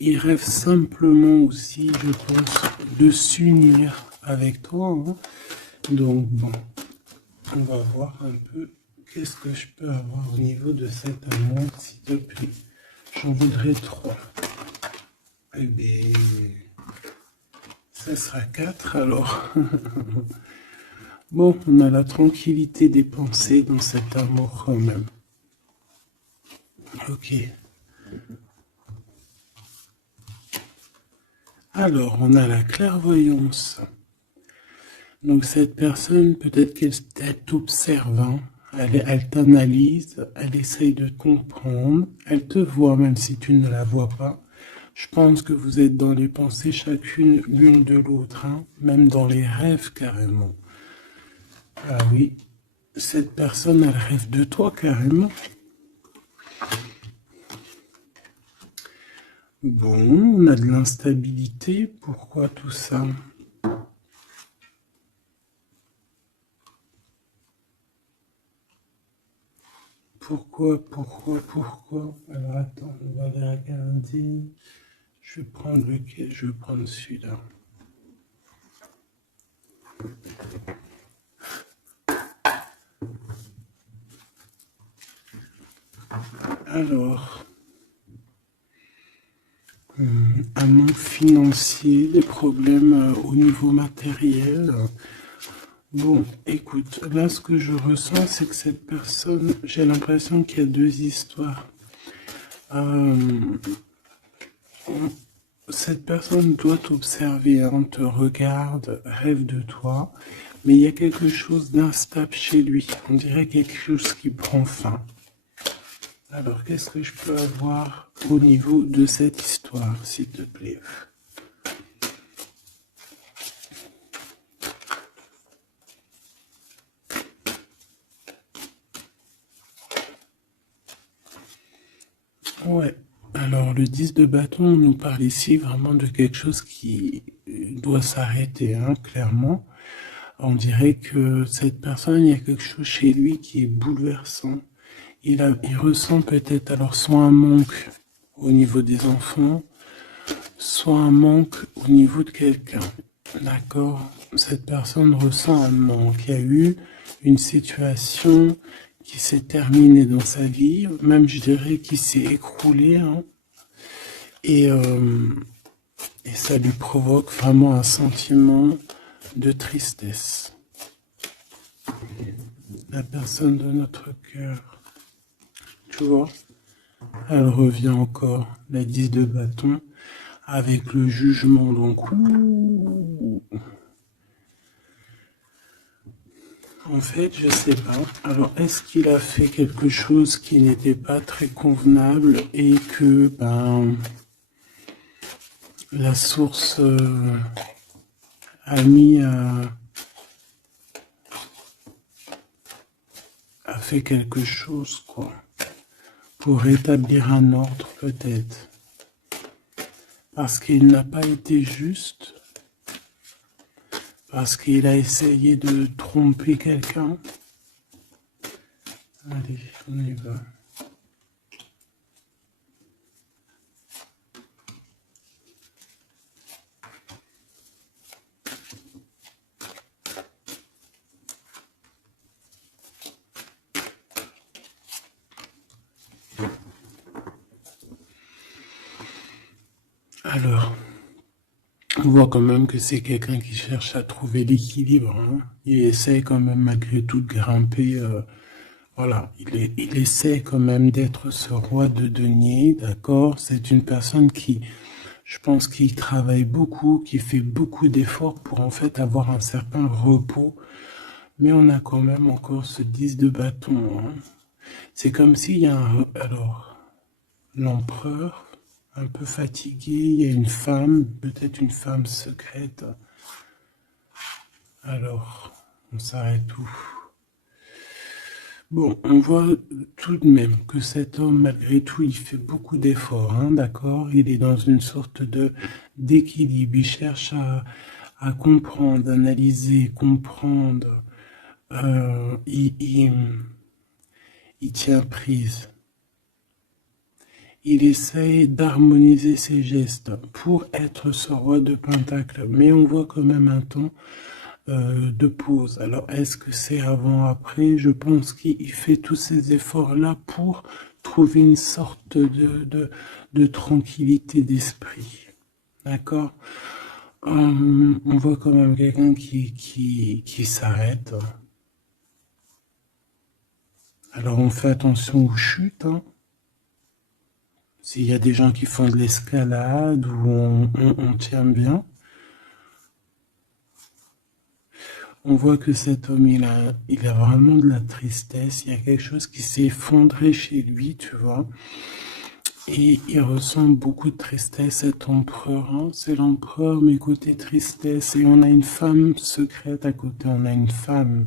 il rêve simplement aussi, je pense, de s'unir avec toi, hein. Donc bon, on va voir un peu qu'est-ce que je peux avoir au niveau de cet amour, s'il te plaît. J'en voudrais 3. Eh bien, ça sera 4 alors. Bon, on a la tranquillité des pensées dans cet amour quand même. Ok. Alors, on a la clairvoyance. Donc cette personne, peut-être qu'elle t'observe, hein. Elle t'analyse, elle essaye de te comprendre, elle te voit même si tu ne la vois pas. Je pense que vous êtes dans les pensées chacune l'une de l'autre, hein, même dans les rêves carrément. Ah oui, cette personne, elle rêve de toi carrément. Bon, on a de l'instabilité, pourquoi tout ça? Pourquoi? Alors attends, on va les regarder. Je vais prendre lequel? Je vais prendre celui-là. Alors, un manque financier, des problèmes au niveau matériel. Bon, écoute, là ce que je ressens, c'est que cette personne, j'ai l'impression qu'il y a deux histoires. Cette personne doit t'observer, hein, te regarde, rêve de toi, mais il y a quelque chose d'instable chez lui. On dirait quelque chose qui prend fin. Alors, qu'est-ce que je peux avoir au niveau de cette histoire, s'il te plaît? Ouais. Alors, le 10 de bâton nous parle ici vraiment de quelque chose qui doit s'arrêter, hein, clairement. On dirait que cette personne, il y a quelque chose chez lui qui est bouleversant. Il ressent peut-être alors soit un manque au niveau des enfants, soit un manque au niveau de quelqu'un. D'accord? Cette personne ressent un manque. Il y a eu une situation qui s'est terminée dans sa vie, même je dirais qui s'est écroulée, hein, et, euh, et ça lui provoque vraiment un sentiment de tristesse. La personne de notre cœur, tu vois, elle revient encore, la 10 de bâton, avec le jugement, donc en fait, je sais pas. Alors, est-ce qu'il a fait quelque chose qui n'était pas très convenable et que, la source a mis a fait quelque chose, quoi, pour rétablir un ordre, peut-être. Parce qu'il n'a pas été juste, parce qu'il a essayé de tromper quelqu'un. Allez, on y va. Alors, on voit quand même que c'est quelqu'un qui cherche à trouver l'équilibre, hein. Il essaie quand même malgré tout de grimper. Voilà, il essaie quand même d'être ce roi de denier, d'accord? C'est une personne qui, je pense, qui travaille beaucoup, qui fait beaucoup d'efforts pour en fait avoir un certain repos. Mais on a quand même encore ce 10 de bâton, hein. C'est comme s'il y a alors, l'empereur, un peu fatigué, il y a une femme, peut-être une femme secrète. Alors, on s'arrête où? Bon, on voit tout de même que cet homme, malgré tout, il fait beaucoup d'efforts, hein, d'accord? Il est dans une sorte de d'équilibre. Il cherche à comprendre, analyser, comprendre. Il tient prise. il essaye d'harmoniser ses gestes pour être ce roi de Pentacle. Mais on voit quand même un temps de pause. Alors, est-ce que c'est avant, après? Je pense qu'il fait tous ces efforts-là pour trouver une sorte de tranquillité d'esprit. D'accord? On voit quand même quelqu'un qui s'arrête. Alors, on fait attention aux chutes. Hein. S'il y a des gens qui font de l'escalade ou on tient bien. On voit que cet homme, il a vraiment de la tristesse. Il y a quelque chose qui s'est effondré chez lui, tu vois. Et il ressent beaucoup de tristesse, cet empereur. Hein. C'est l'empereur, mais côté tristesse. Et on a une femme secrète à côté. On a une femme.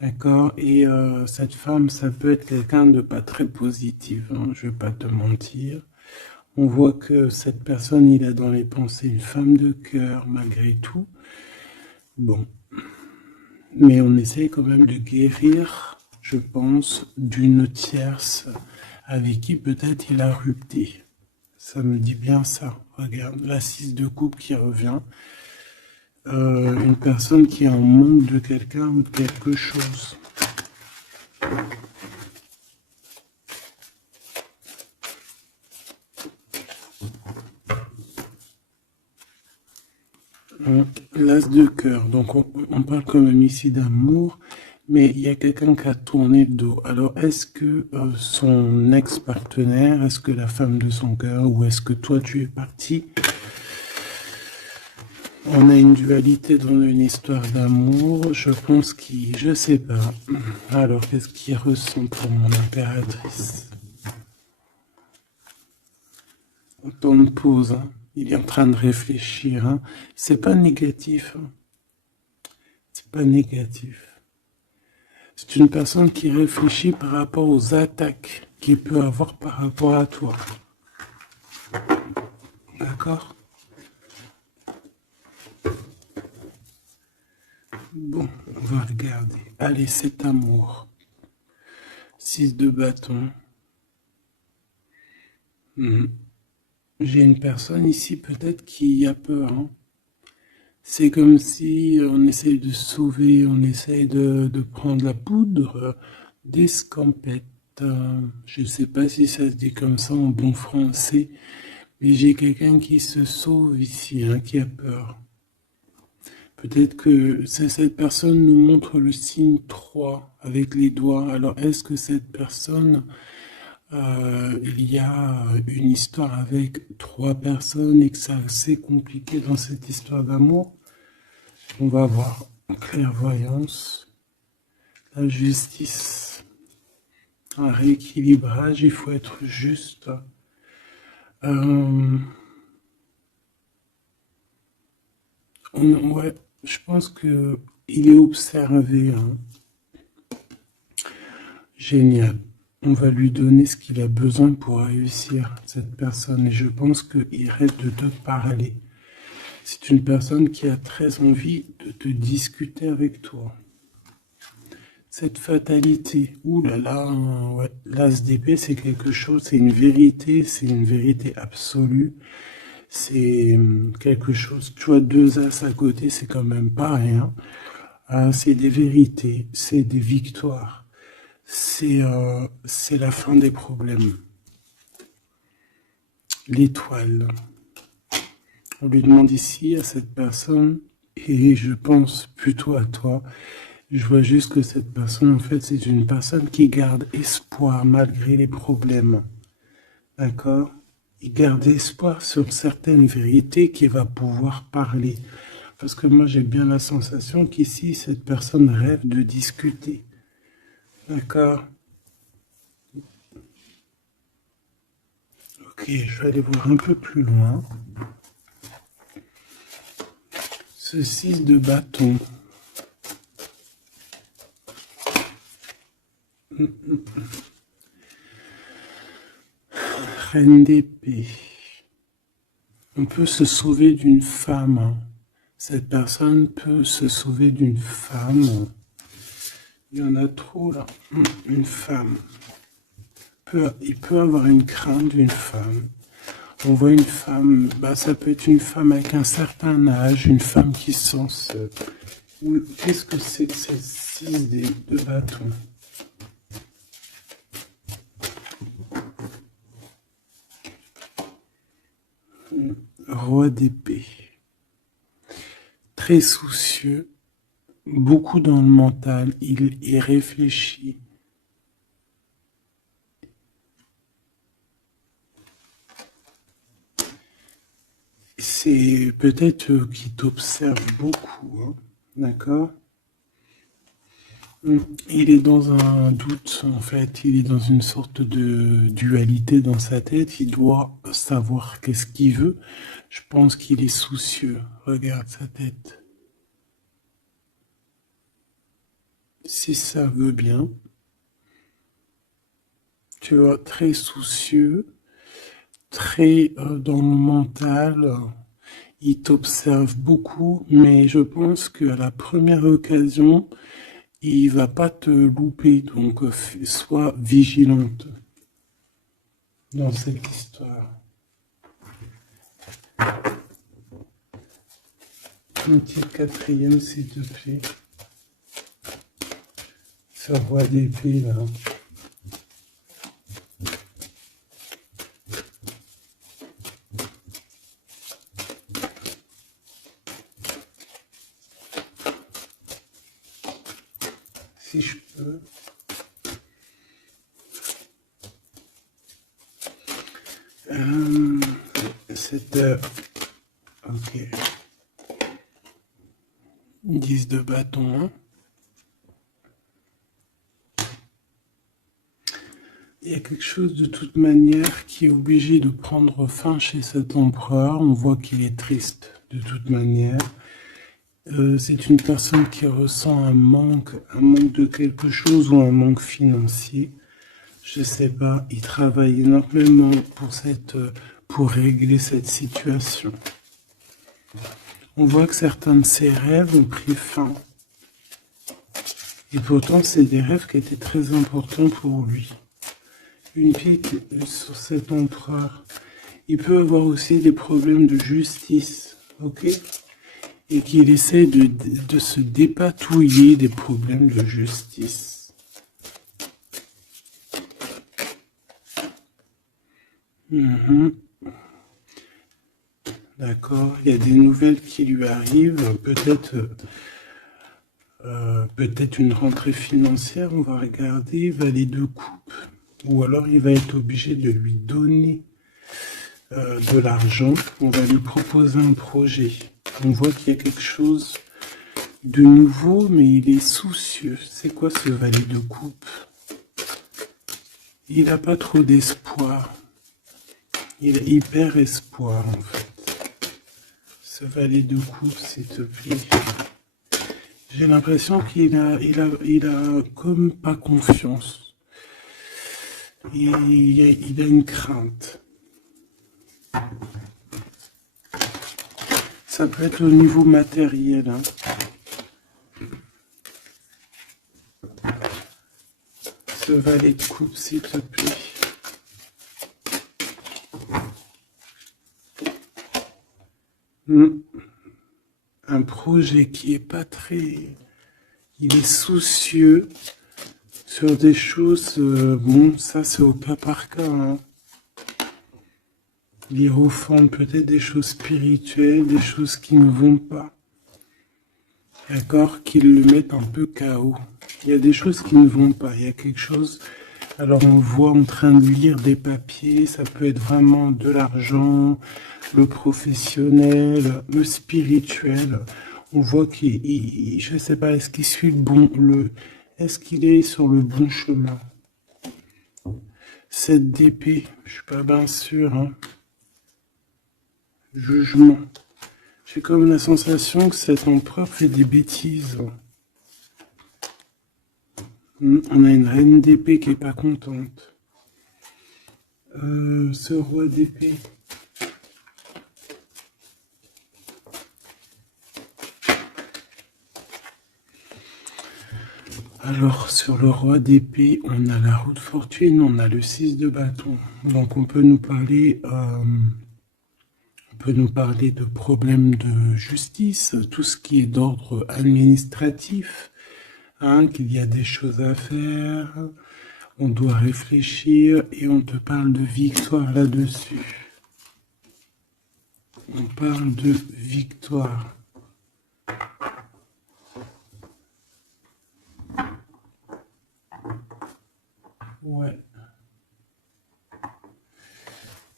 D'accord? Et cette femme, ça peut être quelqu'un de pas très positif. Hein, je vais pas te mentir. On voit que cette personne, il a dans les pensées une femme de cœur, malgré tout. Bon. Mais on essaie quand même de guérir, je pense, d'une tierce avec qui peut-être il a rupté. Ça me dit bien ça. Regarde, la 6 de coupe qui revient. Une personne qui est en manque de quelqu'un ou de quelque chose. L'as de cœur, donc on parle quand même ici d'amour, mais il y a quelqu'un qui a tourné le dos. Alors est-ce que son ex-partenaire, est-ce que la femme de son cœur, ou est-ce que toi tu es parti? On a une dualité dans une histoire d'amour, je pense qu'il, je sais pas. Alors qu'est-ce qu'il ressent pour mon impératrice? Autant de pause, hein. Il est en train de réfléchir. Hein. C'est pas négatif. Hein. C'est pas négatif. C'est une personne qui réfléchit par rapport aux attaques qu'il peut avoir par rapport à toi. D'accord? Bon, on va regarder. Allez, cet amour. 6 de bâton. J'ai une personne ici peut-être qui a peur. Hein. C'est comme si on essaye de sauver, on essaye de prendre la poudre d'escampette. Je ne sais pas si ça se dit comme ça en bon français, mais j'ai quelqu'un qui se sauve ici, hein, qui a peur. Peut-être que cette personne nous montre le signe 3 avec les doigts. Alors est-ce que cette personne, il y a une histoire avec 3 personnes et que c'est assez compliqué dans cette histoire d'amour? On va voir. Clairvoyance, la justice, un rééquilibrage, il faut être juste. Ouais, je pense que il est observé. Hein. Génial. On va lui donner ce qu'il a besoin pour réussir, cette personne. Et je pense qu'il reste de te parler. C'est une personne qui a très envie de te discuter avec toi. Cette fatalité, ouh là là, ouais. L'as d'épée, c'est quelque chose, c'est une vérité absolue. C'est quelque chose, tu vois, 2 as à côté, c'est quand même pas rien. C'est des vérités, c'est des victoires. C'est la fin des problèmes. L'étoile. On lui demande ici à cette personne, et je pense plutôt à toi, je vois juste que cette personne, en fait, c'est une personne qui garde espoir malgré les problèmes. D'accord? Il garde espoir sur certaines vérités qu'il va pouvoir parler. Parce que moi, j'ai bien la sensation qu'ici, cette personne rêve de discuter. D'accord? Ok, je vais aller voir un peu plus loin. Ce 6 de bâton. Reine d'épée. On peut se sauver d'une femme. Hein. Cette personne peut se sauver d'une femme. Il y en a trop là. Une femme. il peut avoir une crainte d'une femme. On voit une femme, ça peut être une femme avec un certain âge, une femme qui se sent seule. Qu'est-ce que c'est que ces 6 de bâton? Roi d'épée. Très soucieux, beaucoup dans le mental, il réfléchit. C'est peut-être qu'il t'observe beaucoup, hein, d'accord? Il est dans un doute, en fait, il est dans une sorte de dualité dans sa tête, il doit savoir qu'est-ce qu'il veut. Je pense qu'il est soucieux, regarde sa tête. Si ça veut bien, tu vois, très soucieux, très dans le mental, il t'observe beaucoup, mais je pense qu'à la première occasion, il va pas te louper, donc sois vigilante dans cette histoire. Un petit quatrième, s'il te plaît. Ce roi d'épée, là. Si je peux. Cette... ok. 10 de bâton, hein. Il y a quelque chose de toute manière qui est obligé de prendre fin chez cet empereur. On voit qu'il est triste de toute manière. C'est une personne qui ressent un manque de quelque chose ou un manque financier. Je sais pas, il travaille énormément pour régler cette situation. On voit que certains de ses rêves ont pris fin. Et pourtant, c'est des rêves qui étaient très importants pour lui. Une pique sur cet empereur. Il peut avoir aussi des problèmes de justice, ok? Et qu'il essaie de se dépatouiller des problèmes de justice. D'accord, il y a des nouvelles qui lui arrivent, peut-être une rentrée financière, on va regarder, valet de coupe. Ou alors il va être obligé de lui donner de l'argent, on va lui proposer un projet. On voit qu'il y a quelque chose de nouveau, mais il est soucieux. C'est quoi ce valet de coupe? Il n'a pas trop d'espoir. Il a hyper espoir en fait. Ce valet de coupe, s'il te plaît. J'ai l'impression qu'il a comme pas confiance. Il a une crainte. Ça peut être au niveau matériel. Hein. Ce valet de coupe, s'il te plaît. Un projet qui est pas très... Il est soucieux sur des choses... bon, ça c'est au cas par cas. Hein. Il refond peut-être des choses spirituelles, des choses qui ne vont pas. D'accord? Qui le mettent un peu KO. Il y a des choses qui ne vont pas. Il y a quelque chose... Alors on voit en train de lire des papiers, ça peut être vraiment de l'argent, le professionnel, le spirituel. On voit qu'il, je sais pas, est-ce qu'il suit est-ce qu'il est sur le bon chemin? Cette d'épée, je suis pas bien sûr. Hein. Jugement. J'ai comme la sensation que cet empereur fait des bêtises. On a une reine d'épée qui est pas contente. Ce roi d'épée. Alors, sur le roi d'épée, on a la roue de fortune, on a le 6 de bâton. Donc, on peut nous parler de problèmes de justice, tout ce qui est d'ordre administratif, hein, qu'il y a des choses à faire, on doit réfléchir et on te parle de victoire là-dessus. On parle de victoire. Ouais.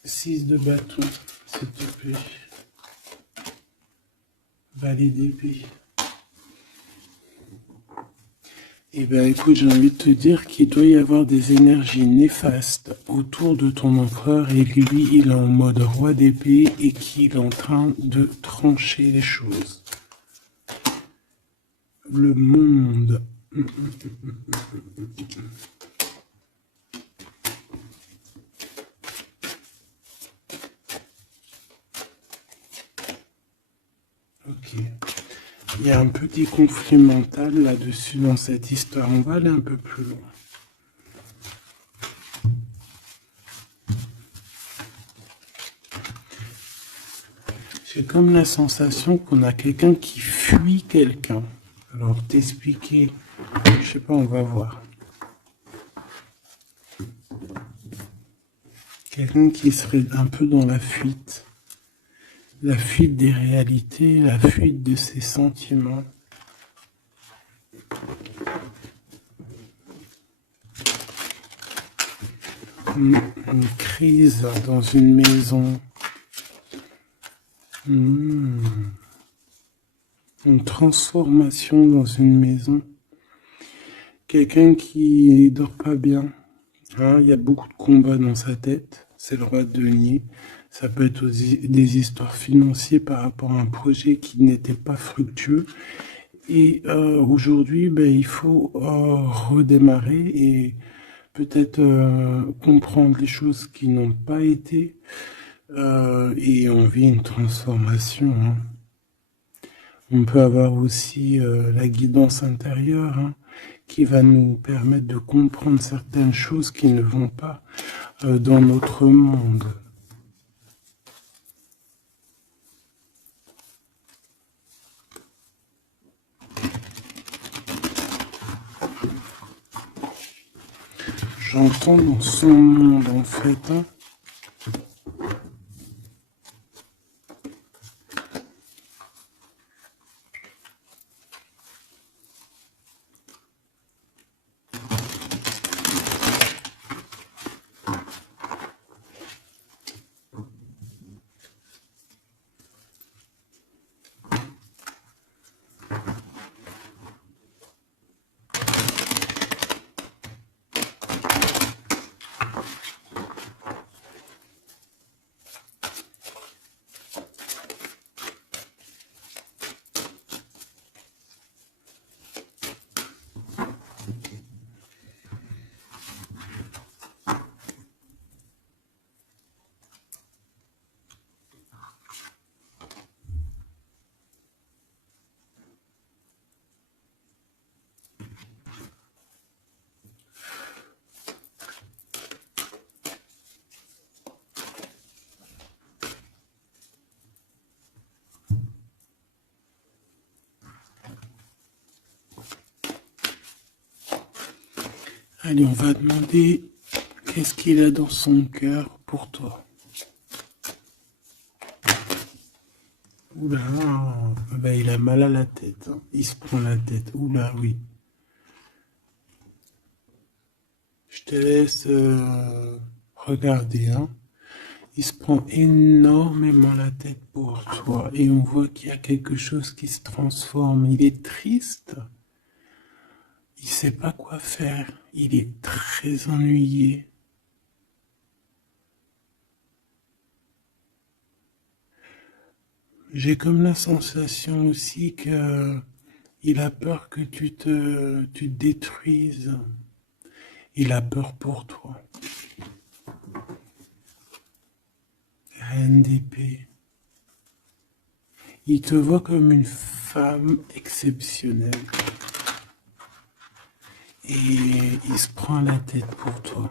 6 de bâton, s'il te plaît. Valet d'épée. Eh bien, écoute, j'ai envie de te dire qu'il doit y avoir des énergies néfastes autour de ton empereur et lui, il est en mode roi d'épée et qu'il est en train de trancher les choses. Le monde. Ok. Il y a un petit conflit mental là-dessus dans cette histoire. On va aller un peu plus loin. J'ai comme la sensation qu'on a quelqu'un qui fuit quelqu'un. Alors t'expliquer, je sais pas, on va voir. Quelqu'un qui serait un peu dans la fuite des réalités, la fuite de ses sentiments. Une crise dans une maison. Une transformation dans une maison. Quelqu'un qui dort pas bien. Hein, il y a beaucoup de combats dans sa tête. C'est le roi de denier. Ça peut être aussi des histoires financières par rapport à un projet qui n'était pas fructueux. Et aujourd'hui, ben, il faut redémarrer et peut-être comprendre les choses qui n'ont pas été. Et on vit une transformation. Hein. On peut avoir aussi la guidance intérieure, hein, qui va nous permettre de comprendre certaines choses qui ne vont pas dans notre monde. J'entends dans son monde en fait. Hein. Allez, on va demander qu'est-ce qu'il a dans son cœur pour toi. Oula, ben, il a mal à la tête. Hein. Il se prend la tête. Oula, oui. Je te laisse regarder. Hein. Il se prend énormément la tête pour toi. Et on voit qu'il y a quelque chose qui se transforme. Il est triste. Il sait pas quoi faire. Il est très ennuyé. J'ai comme la sensation aussi que il a peur que tu te détruises. Il a peur pour toi. Reine d'épée. Il te voit comme une femme exceptionnelle. et il se prend la tête pour toi.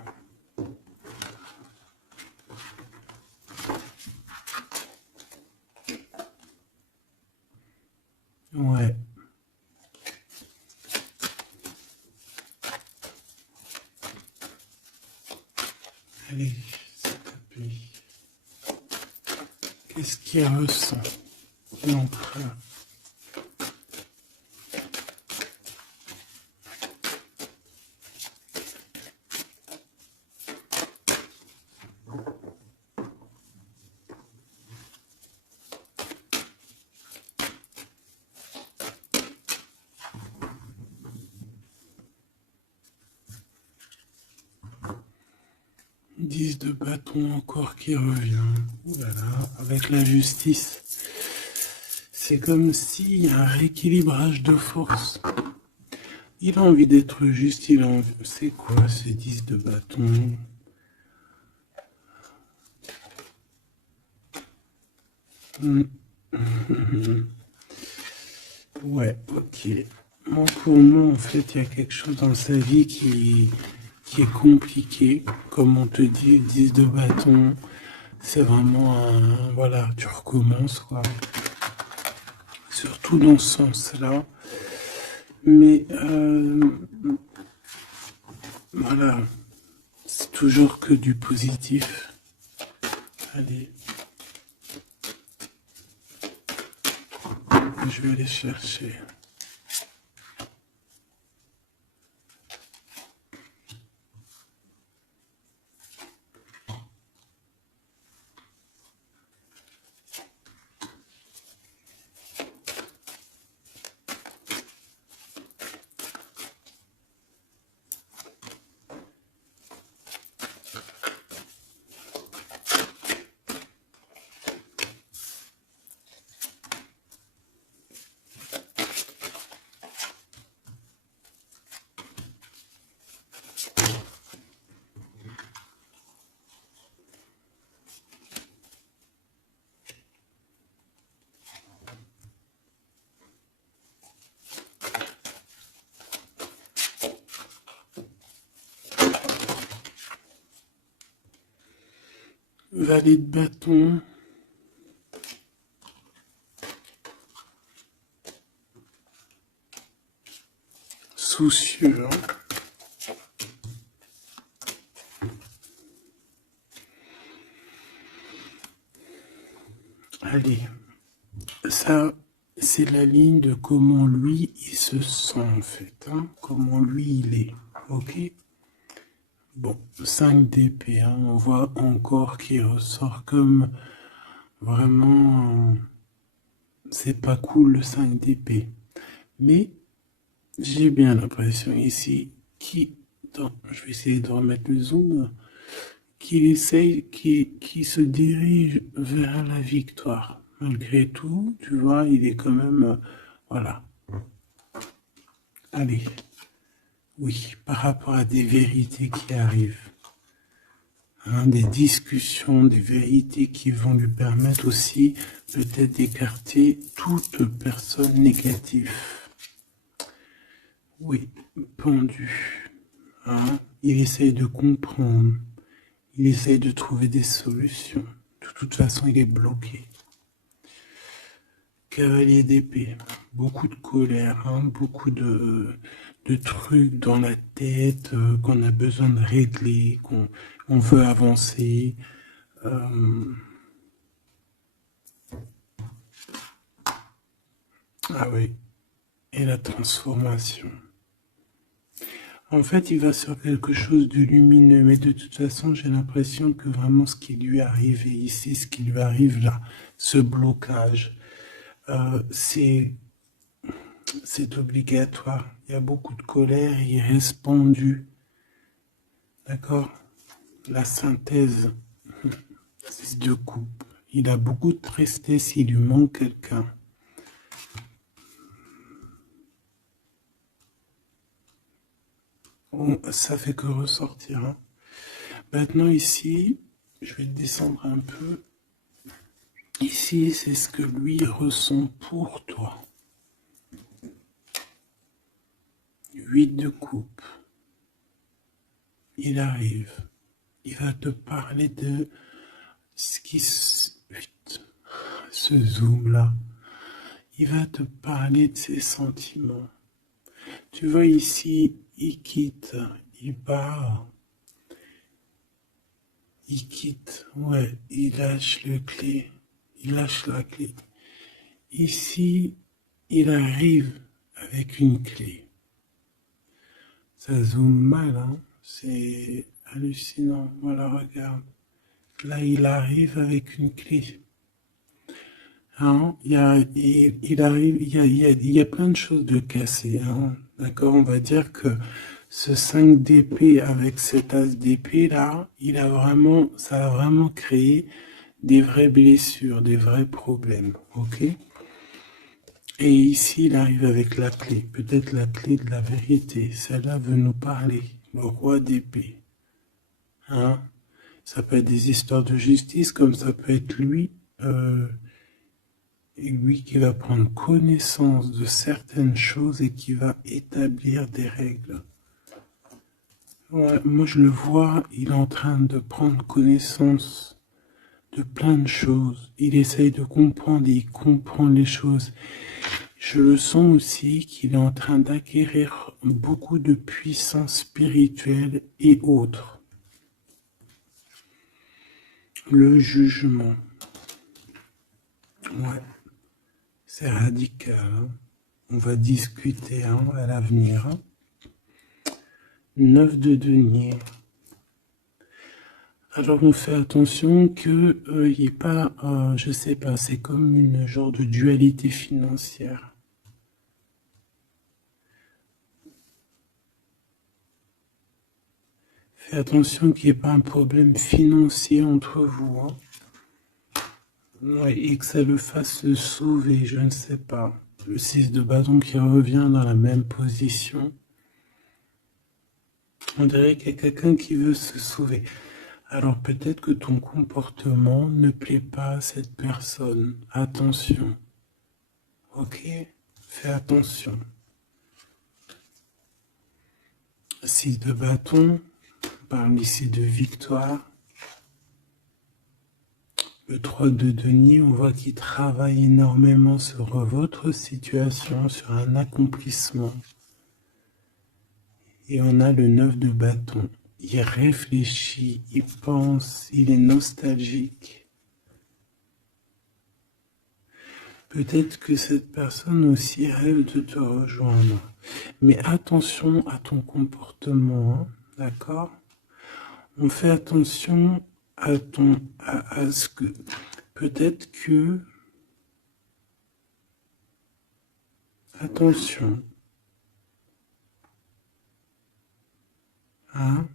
Ouais. Allez, s'il te plaît. Qu'est-ce qu'il ressent, l'empereur? Dix de bâton encore qui revient. Voilà, avec la justice. C'est comme s'il y a un rééquilibrage de force. Il a envie d'être juste, il a envie... C'est quoi ces 10 de bâton? Ouais, ok. Moi, pour moi, en fait, il y a quelque chose dans sa vie qui est compliqué. Comme on te dit, 10 de bâton, c'est vraiment un... Voilà, tu recommences, quoi. Surtout dans ce sens-là. Mais, voilà, c'est toujours que du positif. Allez. Je vais aller chercher. Valet de bâton. Soucieux. Allez. Ça, c'est la ligne de comment lui, il se sent, en fait. Hein, comment lui, il est. Ok? Bon, 5 d'épée. Hein, on voit encore qu'il ressort comme vraiment... c'est pas cool, le 5 d'épée. Mais j'ai bien l'impression ici je vais essayer de remettre le zoom, qu'il essaye, qu'il se dirige vers la victoire. Malgré tout, tu vois, il est quand même, voilà. Allez, oui, par rapport à des vérités qui arrivent, hein, des discussions, des vérités qui vont lui permettre aussi peut-être d'écarter toute personne négative. Oui, pendu. Hein, il essaye de comprendre. Il essaye de trouver des solutions. De toute façon, il est bloqué. Cavalier d'épée. Beaucoup de colère, hein, beaucoup de trucs dans la tête qu'on a besoin de régler, qu'on veut avancer. Ah oui. Et la transformation. En fait, il va sur quelque chose de lumineux, mais de toute façon, j'ai l'impression que vraiment ce qui lui est arrivé ici, ce qui lui arrive là, ce blocage, c'est obligatoire. Il y a beaucoup de colère, il reste pendu. D'accord? La synthèse, 6 de coupe. Il a beaucoup de tristesse, il lui manque quelqu'un. Bon, ça fait que ressortir. Hein. Maintenant ici, je vais descendre un peu. Ici, c'est ce que lui ressent pour toi. 8 de coupe. il arrive. Il va te parler de ce qui ce zoom-là. Il va te parler de ses sentiments. Tu vois ici, il quitte, il part. Il quitte, ouais, il lâche le clé. Il lâche la clé. Ici, il arrive avec une clé. Ça zoome mal, hein. C'est hallucinant. Voilà, regarde. Là, il arrive avec une clé. Hein, il arrive, il y a plein de choses de cassées. Hein. D'accord, on va dire que ce 5 d'épée avec cet as d'épée là, ça a vraiment créé des vraies blessures, des vrais problèmes. Ok. Et ici, il arrive avec la clé, peut-être la clé de la vérité. Celle-là veut nous parler. Le roi d'épée. Hein, ça peut être des histoires de justice, comme ça peut être lui. Et lui qui va prendre connaissance de certaines choses et qui va établir des règles. Ouais, moi je le vois, il est en train de prendre connaissance de plein de choses. Il essaye de comprendre et il comprend les choses. Je le sens aussi qu'il est en train d'acquérir beaucoup de puissance spirituelle et autres. Le jugement. Ouais, c'est radical. Hein. On va discuter hein, à l'avenir. Hein. 9 de denier. Alors on fait attention que il n'y ait pas, je sais pas, c'est comme une genre de dualité financière. Fais attention qu'il n'y ait pas un problème financier entre vous. Hein. Ouais, et que ça le fasse se sauver, je ne sais pas. Le 6 de bâton qui revient dans la même position. On dirait qu'il y a quelqu'un qui veut se sauver. Alors peut-être que ton comportement ne plaît pas à cette personne. Attention. Ok? Fais attention. 6 de bâton. On parle ici de victoire. Le 3 de denier, on voit qu'il travaille énormément sur votre situation, sur un accomplissement. Et on a le 9 de bâton. Il réfléchit, il pense, il est nostalgique. Peut-être que cette personne aussi rêve de te rejoindre. Mais attention à ton comportement, hein, d'accord? On fait attention à ce que peut-être que attention, hein?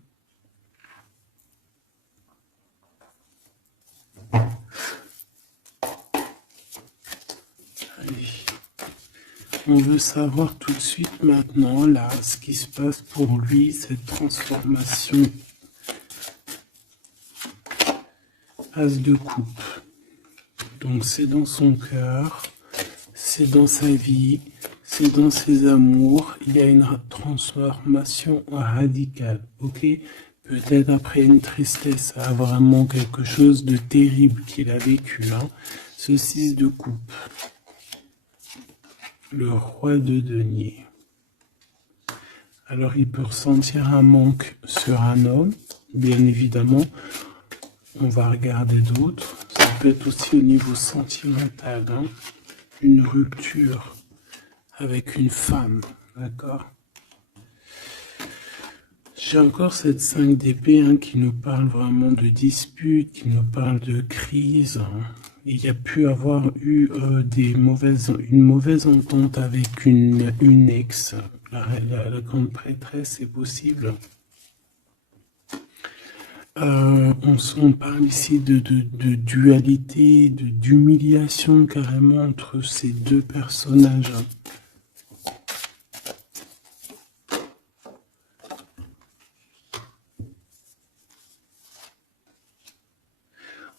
Allez. On veut savoir tout de suite maintenant, là, ce qui se passe pour lui, cette transformation. As de coupe. Donc c'est dans son cœur, c'est dans sa vie, c'est dans ses amours. Il y a une transformation radicale, ok? Peut-être après une tristesse, vraiment quelque chose de terrible qu'il a vécu. Hein. Ce 6 de coupe. Le roi de denier. Alors il peut ressentir un manque sur un homme, bien évidemment. On va regarder d'autres. Ça peut être aussi au niveau sentimental, hein, une rupture avec une femme, d'accord? J'ai encore cette 5 d'épée hein, qui nous parle vraiment de dispute, qui nous parle de crise. Hein. Il y a pu avoir eu une mauvaise entente avec une ex. La grande prêtresse, c'est possible. On parle ici de dualité, d'humiliation carrément entre ces deux personnages.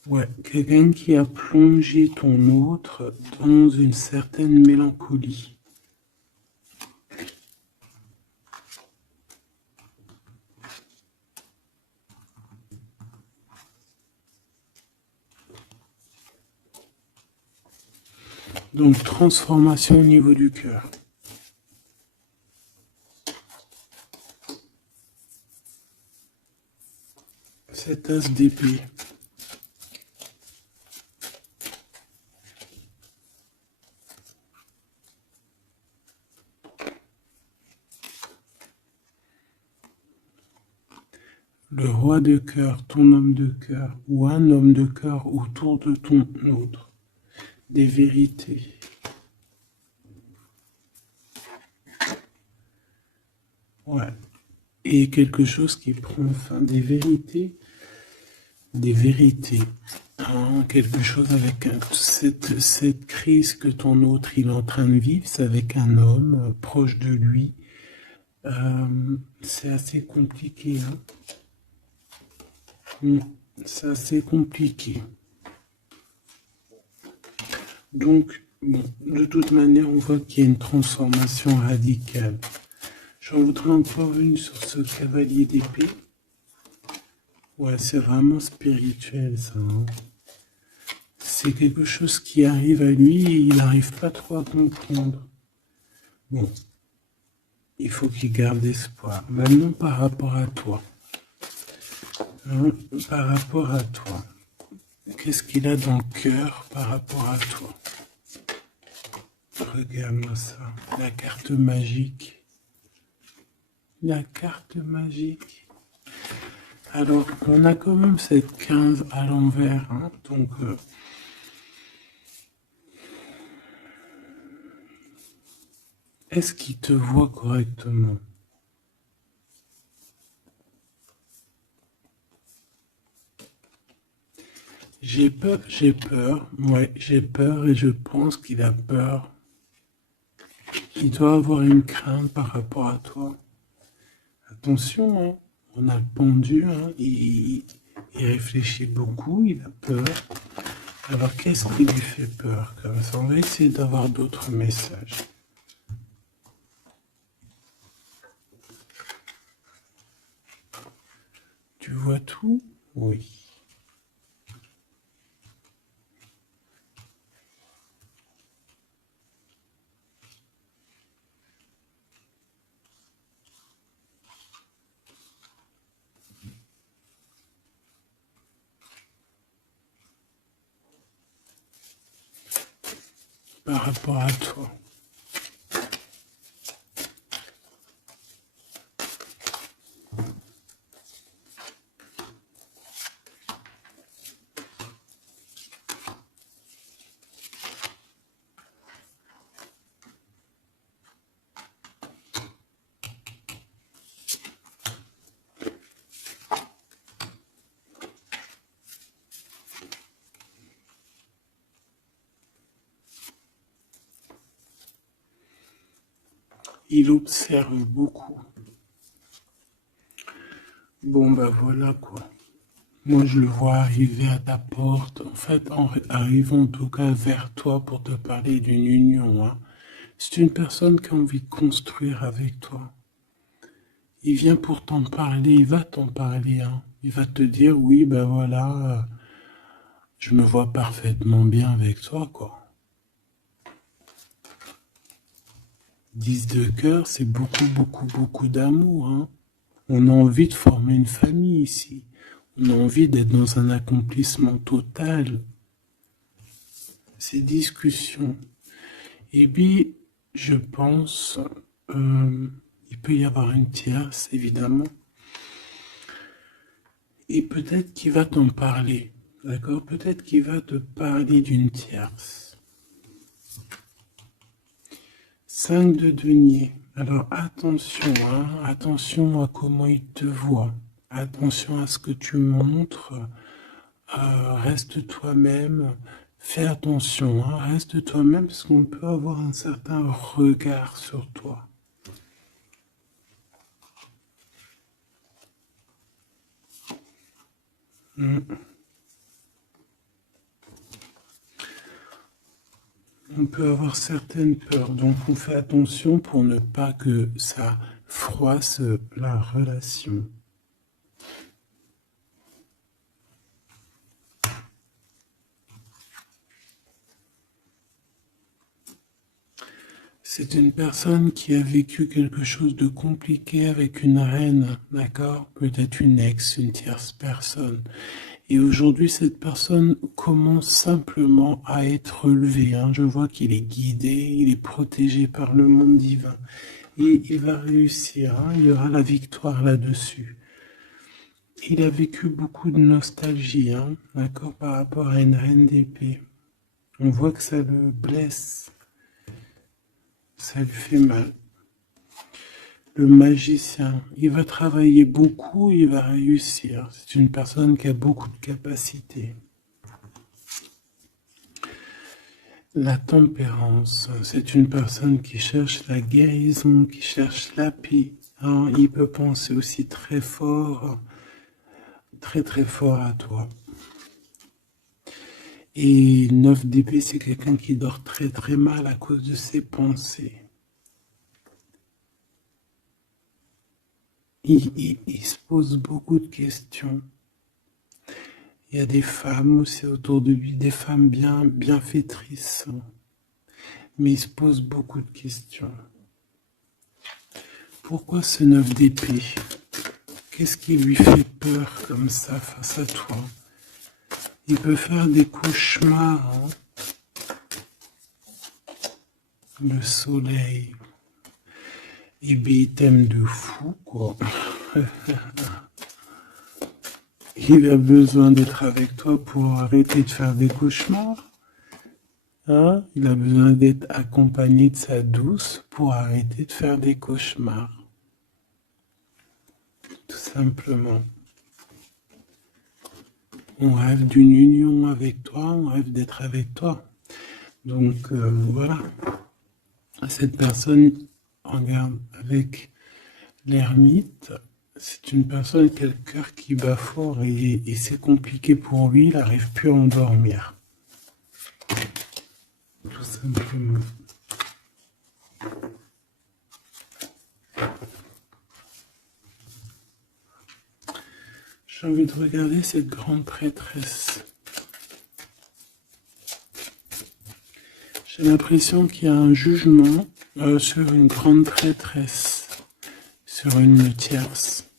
Ouais, quelqu'un qui a plongé ton autre dans une certaine mélancolie. Donc, transformation au niveau du cœur. Cet as d'épée. Le roi de cœur, ton homme de cœur, ou un homme de cœur autour de ton autre. Des vérités. Ouais. Et quelque chose qui prend fin. Des vérités. Des vérités. Hein, quelque chose avec cette crise que ton autre il est en train de vivre, c'est avec un homme proche de lui. C'est assez compliqué. Hein. C'est assez compliqué. Donc, bon, de toute manière, on voit qu'il y a une transformation radicale. J'en voudrais encore une sur ce cavalier d'épée. Ouais, c'est vraiment spirituel, ça. Hein. C'est quelque chose qui arrive à lui et il n'arrive pas trop à comprendre. Bon, il faut qu'il garde espoir. Maintenant, par rapport à toi. Hein, par rapport à toi. Qu'est-ce qu'il a dans le cœur par rapport à toi? Regarde-moi ça. La carte magique. La carte magique. Alors, on a quand même cette 15 à l'envers. Hein, donc, est-ce qu'il te voit correctement? J'ai peur, ouais, j'ai peur et je pense qu'il a peur. Il doit avoir une crainte par rapport à toi. Attention, hein, on a le pendu, hein, il réfléchit beaucoup, il a peur. Alors qu'est-ce qui lui fait peur comme ça? On va essayer d'avoir d'autres messages. Tu vois tout? Oui. Par rapport à toi. Il observe beaucoup. Bon, bah voilà quoi. Moi, je le vois arriver à ta porte, en fait, en arrivant en tout cas vers toi pour te parler d'une union. Hein. C'est une personne qui a envie de construire avec toi. Il vient pour t'en parler, il va t'en parler. Hein. Il va te dire, oui, ben voilà, je me vois parfaitement bien avec toi, quoi. 10 de cœur, c'est beaucoup, beaucoup, beaucoup d'amour. Hein. On a envie de former une famille ici. On a envie d'être dans un accomplissement total. Ces discussions. Et puis, je pense, il peut y avoir une tierce, évidemment. Et peut-être qu'il va t'en parler. D'accord? Peut-être qu'il va te parler d'une tierce. 5 de denier. Alors attention, hein, attention à comment il te voit. Attention à ce que tu montres. Reste toi-même. Fais attention, hein, reste toi-même parce qu'on peut avoir un certain regard sur toi. On peut avoir certaines peurs, donc on fait attention pour ne pas que ça froisse la relation. C'est une personne qui a vécu quelque chose de compliqué avec une reine, d'accord? Peut-être une ex, une tierce personne. Et aujourd'hui, cette personne commence simplement à être relevée, hein. Je vois qu'il est guidé, il est protégé par le monde divin. Et il va réussir, hein. Il y aura la victoire là-dessus. Il a vécu beaucoup de nostalgie, hein, d'accord, par rapport à une reine d'épée. On voit que ça le blesse, ça lui fait mal. Le magicien, il va travailler beaucoup, il va réussir. C'est une personne qui a beaucoup de capacités. La tempérance, c'est une personne qui cherche la guérison, qui cherche la paix. Hein, il peut penser aussi très fort, très très fort à toi. Et 9 d'épée, c'est quelqu'un qui dort très très mal à cause de ses pensées. Il se pose beaucoup de questions. Il y a des femmes aussi autour de lui, des femmes bienfaitrices. Mais il se pose beaucoup de questions. Pourquoi ce 9 d'épée? Qu'est-ce qui lui fait peur comme ça face à toi? Il peut faire des cauchemars. Hein. Le soleil. Et bien, il t'aime de fou, quoi. Il a besoin d'être avec toi pour arrêter de faire des cauchemars. Hein? Il a besoin d'être accompagné de sa douce pour arrêter de faire des cauchemars. Tout simplement. On rêve d'une union avec toi, on rêve d'être avec toi. Donc voilà. Cette personne, regarde, avec l'ermite, c'est une personne qui a le cœur qui bat fort et c'est compliqué pour lui, il n'arrive plus à endormir. Tout simplement. J'ai envie de regarder cette grande prêtresse. J'ai l'impression qu'il y a un jugement sur une grande prêtresse, sur une tierce.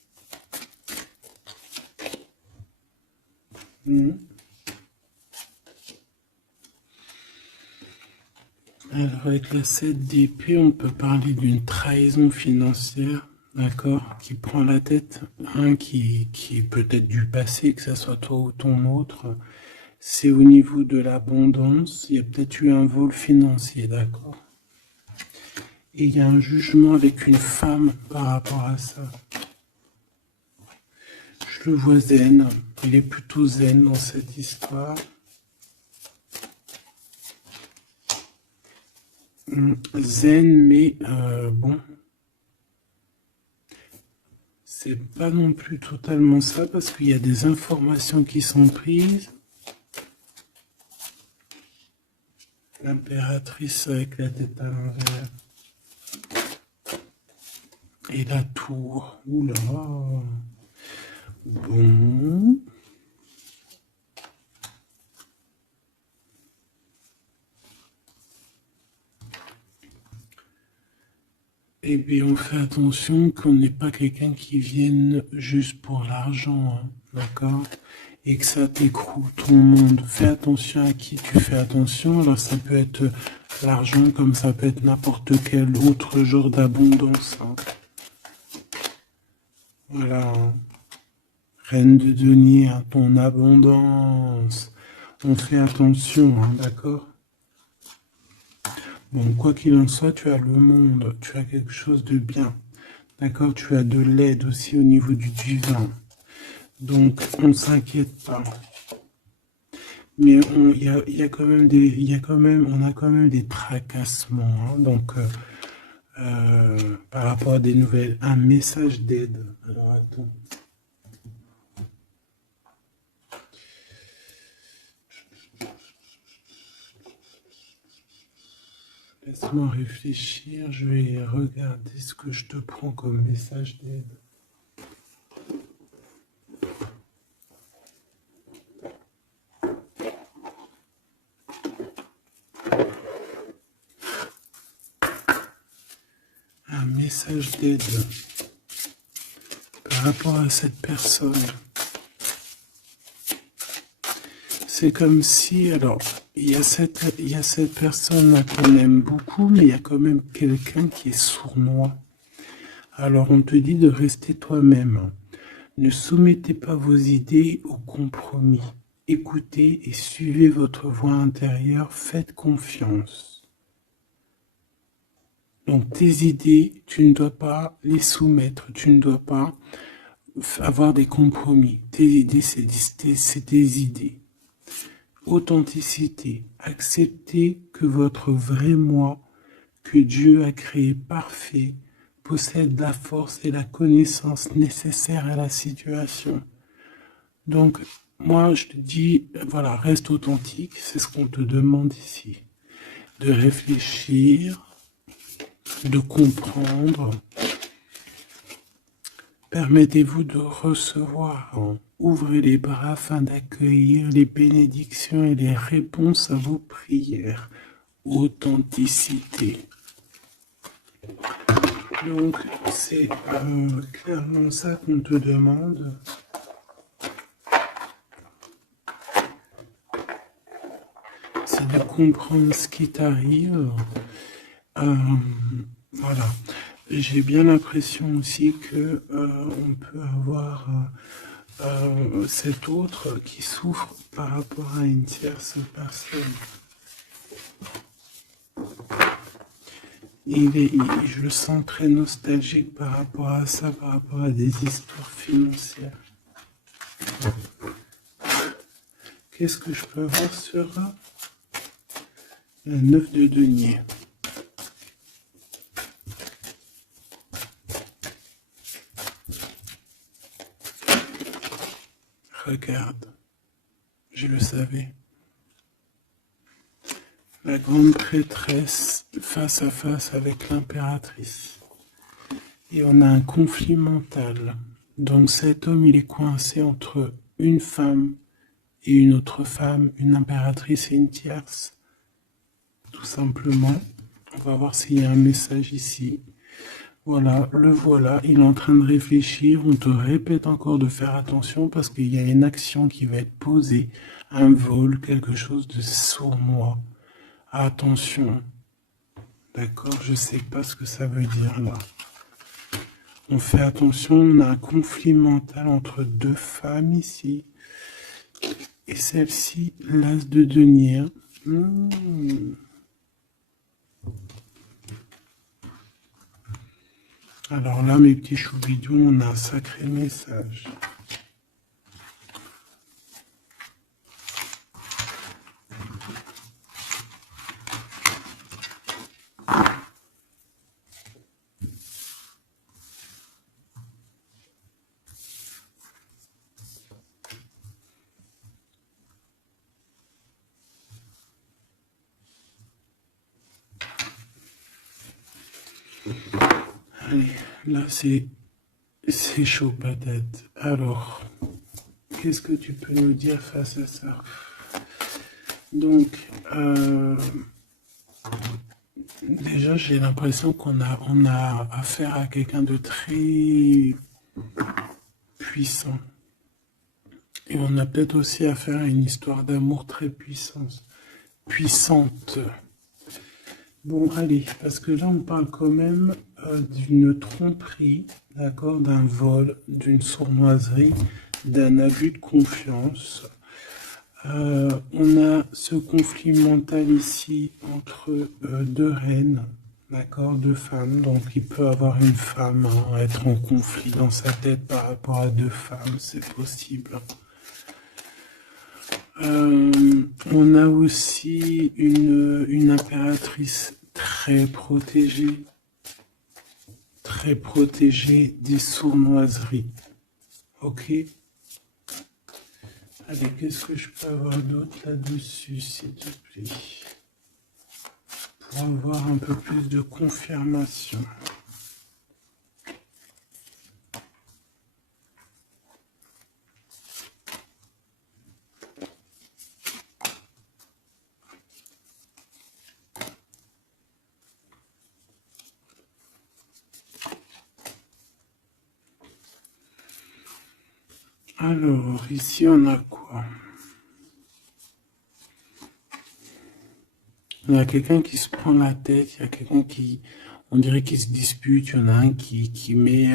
Alors avec la 7 d'épée, on peut parler d'une trahison financière, d'accord, qui prend la tête, hein, qui est peut-être du passé, que ce soit toi ou ton autre. C'est au niveau de l'abondance, il y a peut-être eu un vol financier, d'accord. Et il y a un jugement avec une femme par rapport à ça. Je le vois zen, il est plutôt zen dans cette histoire. Zen, mais bon, c'est pas non plus totalement ça parce qu'il y a des informations qui sont prises. L'impératrice avec la tête à l'envers. Et la tour. Oula. Bon. Et bien, on fait attention qu'on n'ait pas quelqu'un qui vienne juste pour l'argent, hein, d'accord? Et que ça t'écroule ton monde. Fais attention à qui tu fais attention. Alors, ça peut être l'argent comme ça peut être n'importe quel autre genre d'abondance. Hein. Voilà. Hein. Reine de denier, hein, ton abondance. On fait attention, hein, d'accord? Bon, quoi qu'il en soit, tu as le monde, tu as quelque chose de bien. D'accord? Tu as de l'aide aussi au niveau du divin. Donc, on ne s'inquiète pas. Mais il y a quand même on a quand même des tracassements. Hein, donc, par rapport à des nouvelles, un message d'aide. Alors, attends. Laisse-moi réfléchir, je vais regarder ce que je te prends comme message d'aide. message d'aide par rapport à cette personne. C'est comme si, alors, il y a cette personne-là qu'on aime beaucoup, mais il y a quand même quelqu'un qui est sournois. Alors, on te dit de rester toi-même. Ne soumettez pas vos idées au compromis. Écoutez et suivez votre voix intérieure, faites confiance. Donc, tes idées, tu ne dois pas les soumettre, tu ne dois pas avoir des compromis. Tes idées, c'est tes idées. Authenticité. Acceptez que votre vrai moi, que Dieu a créé parfait, possède la force et la connaissance nécessaires à la situation. Donc, moi, je te dis, voilà, reste authentique, c'est ce qu'on te demande ici. De réfléchir, de comprendre. Permettez-vous de recevoir. Ouvrez les bras afin d'accueillir les bénédictions et les réponses à vos prières. Authenticité. Donc, c'est clairement ça qu'on te demande. C'est de comprendre ce qui t'arrive. Voilà. J'ai bien l'impression aussi que on peut avoir cet autre qui souffre par rapport à une tierce personne. Je le sens très nostalgique par rapport à ça, par rapport à des histoires financières. Qu'est-ce que je peux voir sur la 9 de denier? Regarde, je le savais. La grande prêtresse face à face avec l'impératrice. Et on a un conflit mental. Donc cet homme, il est coincé entre une femme et une autre femme, une impératrice et une tierce. Tout simplement. On va voir s'il y a un message ici. Voilà, le voilà, il est en train de réfléchir. On te répète encore de faire attention parce qu'il y a une action qui va être posée. Un vol, quelque chose de sournois. Attention. D'accord, je sais pas ce que ça veut dire là. On fait attention, on a un conflit mental entre deux femmes ici. Et celle-ci, l'as de denier. Alors là, mes petits choubidous, on a un sacré message. Allez, là, c'est chaud patate. Alors, qu'est-ce que tu peux nous dire face à ça? Donc, déjà, j'ai l'impression qu'on a affaire à quelqu'un de très puissant. Et on a peut-être aussi affaire à une histoire d'amour très puissante. Bon, allez, parce que là, on parle quand même d'une tromperie, d'accord, d'un vol, d'une sournoiserie, d'un abus de confiance. On a ce conflit mental ici entre deux reines, d'accord, deux femmes. Donc, il peut avoir une femme, être en conflit dans sa tête par rapport à deux femmes, c'est possible. On a aussi une impératrice très protégée des sournoiseries. Ok? Allez, qu'est-ce que je peux avoir d'autre là-dessus, s'il te plaît? Pour avoir un peu plus de confirmation. Alors, ici, on a quoi? Il y a quelqu'un qui se prend la tête, il y a quelqu'un qui, on dirait qu'il se dispute, il y en a un qui met,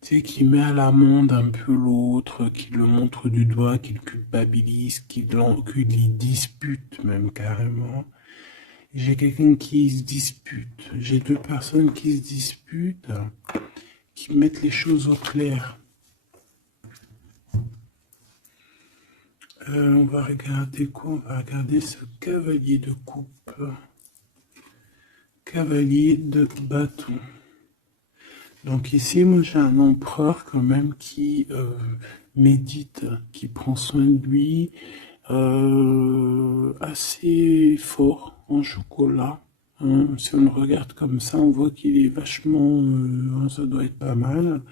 tu sais, qui met à l'amende un peu l'autre, qui le montre du doigt, qui le culpabilise, qui les dispute même carrément. J'ai quelqu'un qui se dispute, j'ai deux personnes qui se disputent, qui mettent les choses au clair. On va regarder quoi? On va regarder ce cavalier de coupe. Cavalier de bâton. Donc ici, moi j'ai un empereur quand même qui médite, qui prend soin de lui, assez fort en chocolat. Hein. Si on le regarde comme ça, on voit qu'il est vachement... ça doit être pas mal.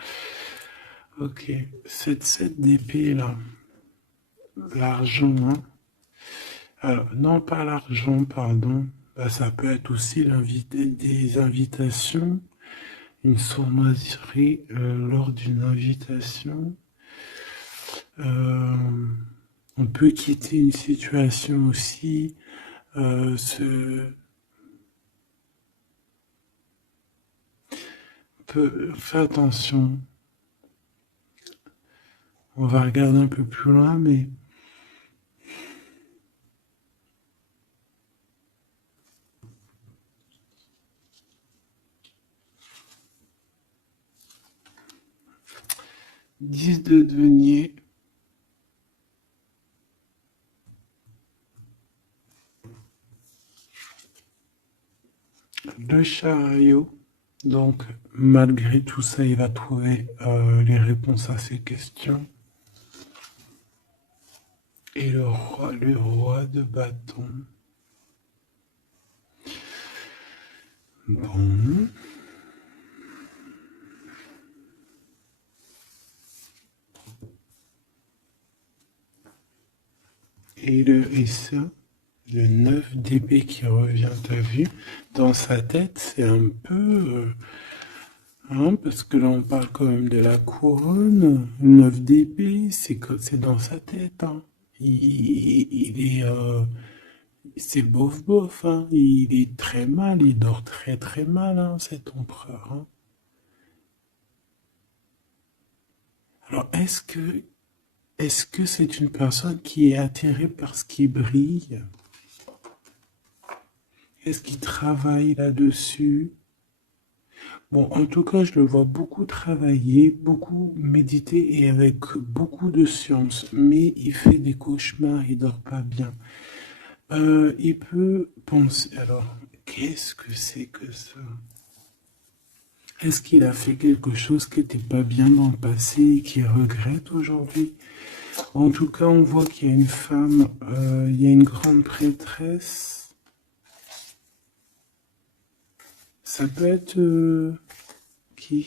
Ok, cette 7 d'épée là, l'argent, hein. Alors, non pas l'argent, pardon. Bah, ça peut être aussi des invitations, une sournoiserie lors d'une invitation. On peut quitter une situation aussi. Faire attention. On va regarder un peu plus loin, mais 10 de denier. Le chariot. Donc, malgré tout ça, il va trouver les réponses à ses questions. Et le roi de bâton. Bon. Et ça, le 9 d'épée qui revient, t'as vu? Dans sa tête, c'est un peu... hein, parce que là, on parle quand même de la couronne. Le 9 d'épée, c'est dans sa tête. Hein. Il est... c'est bof, hein. Il est très mal, il dort très très mal, hein, cet empereur. Hein. Alors, est-ce que c'est une personne qui est attirée par ce qui brille? Est-ce qu'il travaille là-dessus? Bon, en tout cas, je le vois beaucoup travailler, beaucoup méditer et avec beaucoup de science, mais il fait des cauchemars, il dort pas bien. Il peut penser, alors, qu'est-ce que c'est que ça? Est-ce qu'il a fait quelque chose qui n'était pas bien dans le passé et qu'il regrette aujourd'hui? En tout cas, on voit qu'il y a une femme, il y a une grande prêtresse. Ça peut être qui?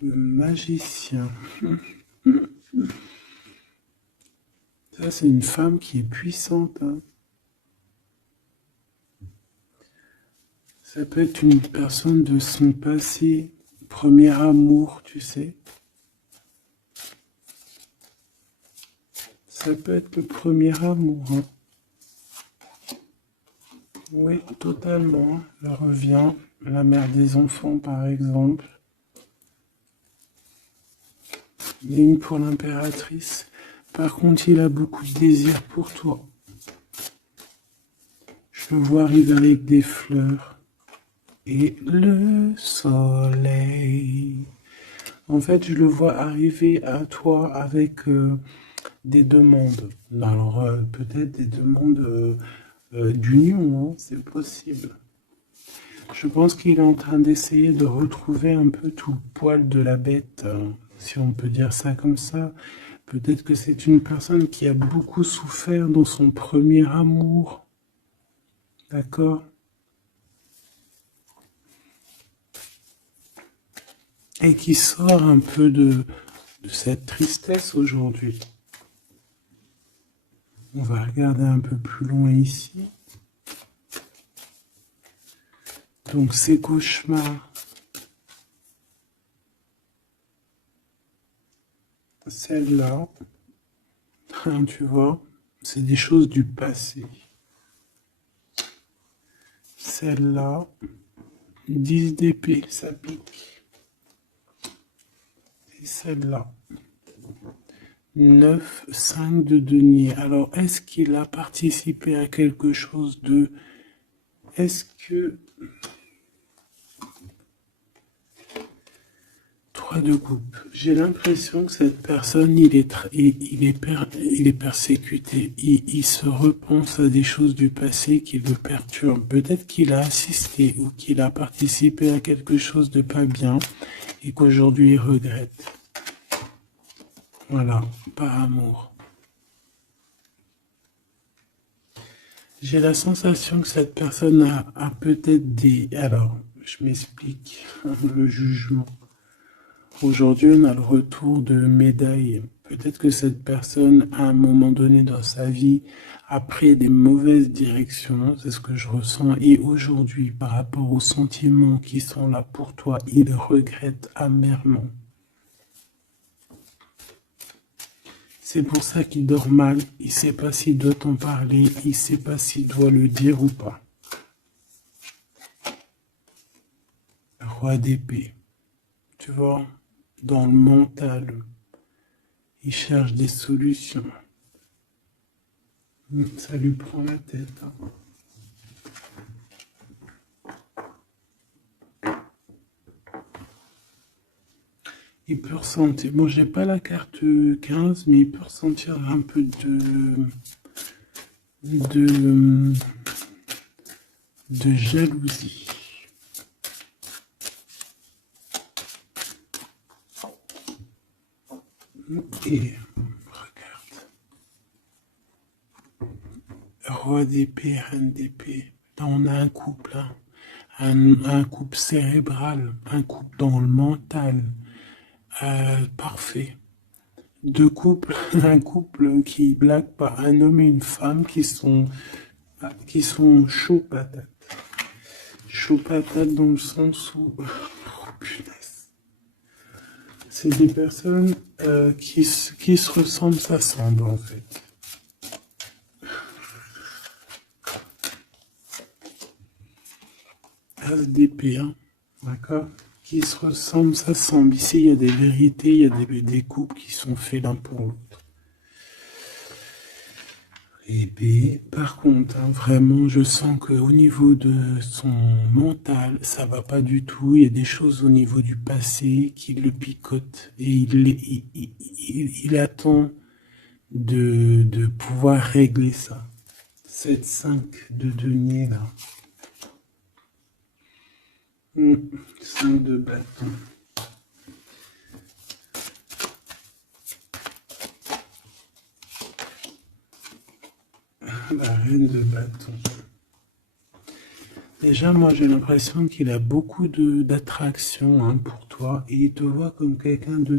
Le magicien. Ça, c'est une femme qui est puissante. Hein. Ça peut être une personne de son passé, premier amour, tu sais. Ça peut être le premier amour. Hein. Oui, totalement. Elle revient. La mère des enfants, par exemple. Ligne pour l'impératrice. Par contre, il a beaucoup de désir pour toi. Je le vois arriver avec des fleurs. Et le soleil. En fait, je le vois arriver à toi avec des demandes. Alors, peut-être des demandes d'union, hein, c'est possible. Je pense qu'il est en train d'essayer de retrouver un peu tout le poil de la bête, hein, si on peut dire ça comme ça. Peut-être que c'est une personne qui a beaucoup souffert dans son premier amour. D'accord? Et qui sort un peu de cette tristesse aujourd'hui. On va regarder un peu plus loin ici. Donc ces cauchemars. Celle-là, hein, tu vois, c'est des choses du passé. Celle-là, 10 d'épée, ça pique. Et celle-là, 9, 5 de denier. Alors, est-ce qu'il a participé à quelque chose de... Est-ce que... 3 de coupe. J'ai l'impression que cette personne, il est persécuté. Il se repense à des choses du passé qui le perturbent. Peut-être qu'il a assisté ou qu'il a participé à quelque chose de pas bien et qu'aujourd'hui il regrette. Voilà, par amour. J'ai la sensation que cette personne a peut-être des... Alors, je m'explique, le jugement. Aujourd'hui, on a le retour de médaille. Peut-être que cette personne, à un moment donné dans sa vie, a pris des mauvaises directions, c'est ce que je ressens. Et aujourd'hui, par rapport aux sentiments qui sont là pour toi, il regrette amèrement. C'est pour ça qu'il dort mal. Il ne sait pas s'il doit t'en parler. Il ne sait pas s'il doit le dire ou pas. Roi d'épée. Tu vois, dans le mental, il cherche des solutions. Ça lui prend la tête. Hein. Il peut ressentir, bon j'ai pas la carte 15, mais il peut ressentir un peu de jalousie. Et regarde. Roi d'épée, reine d'épée. Là on a un couple, hein. Un couple cérébral, un couple dans le mental. Parfait. Deux couples, un couple qui blague par un homme et une femme qui sont chauds patates. Chauds patates dans le sens où... Oh, punaise. C'est des personnes qui se ressemblent, s'assemblent en fait. As d'épée, hein, d'accord? Qui se ressemblent, s'assemblent. Ici, il y a des vérités, il y a des couples qui sont faits l'un pour l'autre. Et B, par contre, hein, vraiment, je sens qu'au niveau de son mental, ça va pas du tout. Il y a des choses au niveau du passé qui le picotent et il attend de pouvoir régler ça. 7-5 de denier, là. 5 de bâton. La reine de bâton. Déjà, moi, j'ai l'impression qu'il a beaucoup d'attraction hein, pour toi et il te voit comme quelqu'un de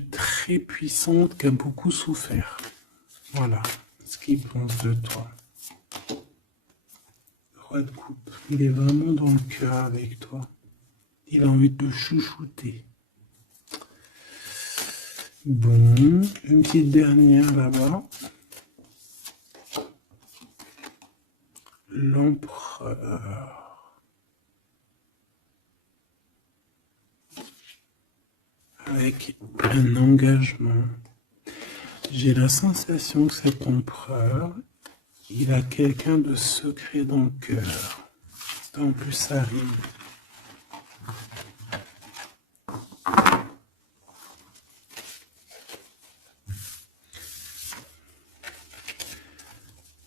très puissante qui a beaucoup souffert. Voilà ce qu'il pense de toi. Roi de coupe. Il est vraiment dans le cœur avec toi. Il a envie de te chouchouter. Bon, une petite dernière là-bas. L'empereur. Avec un engagement. J'ai la sensation que cet empereur, il a quelqu'un de secret dans le cœur. En plus, ça rime.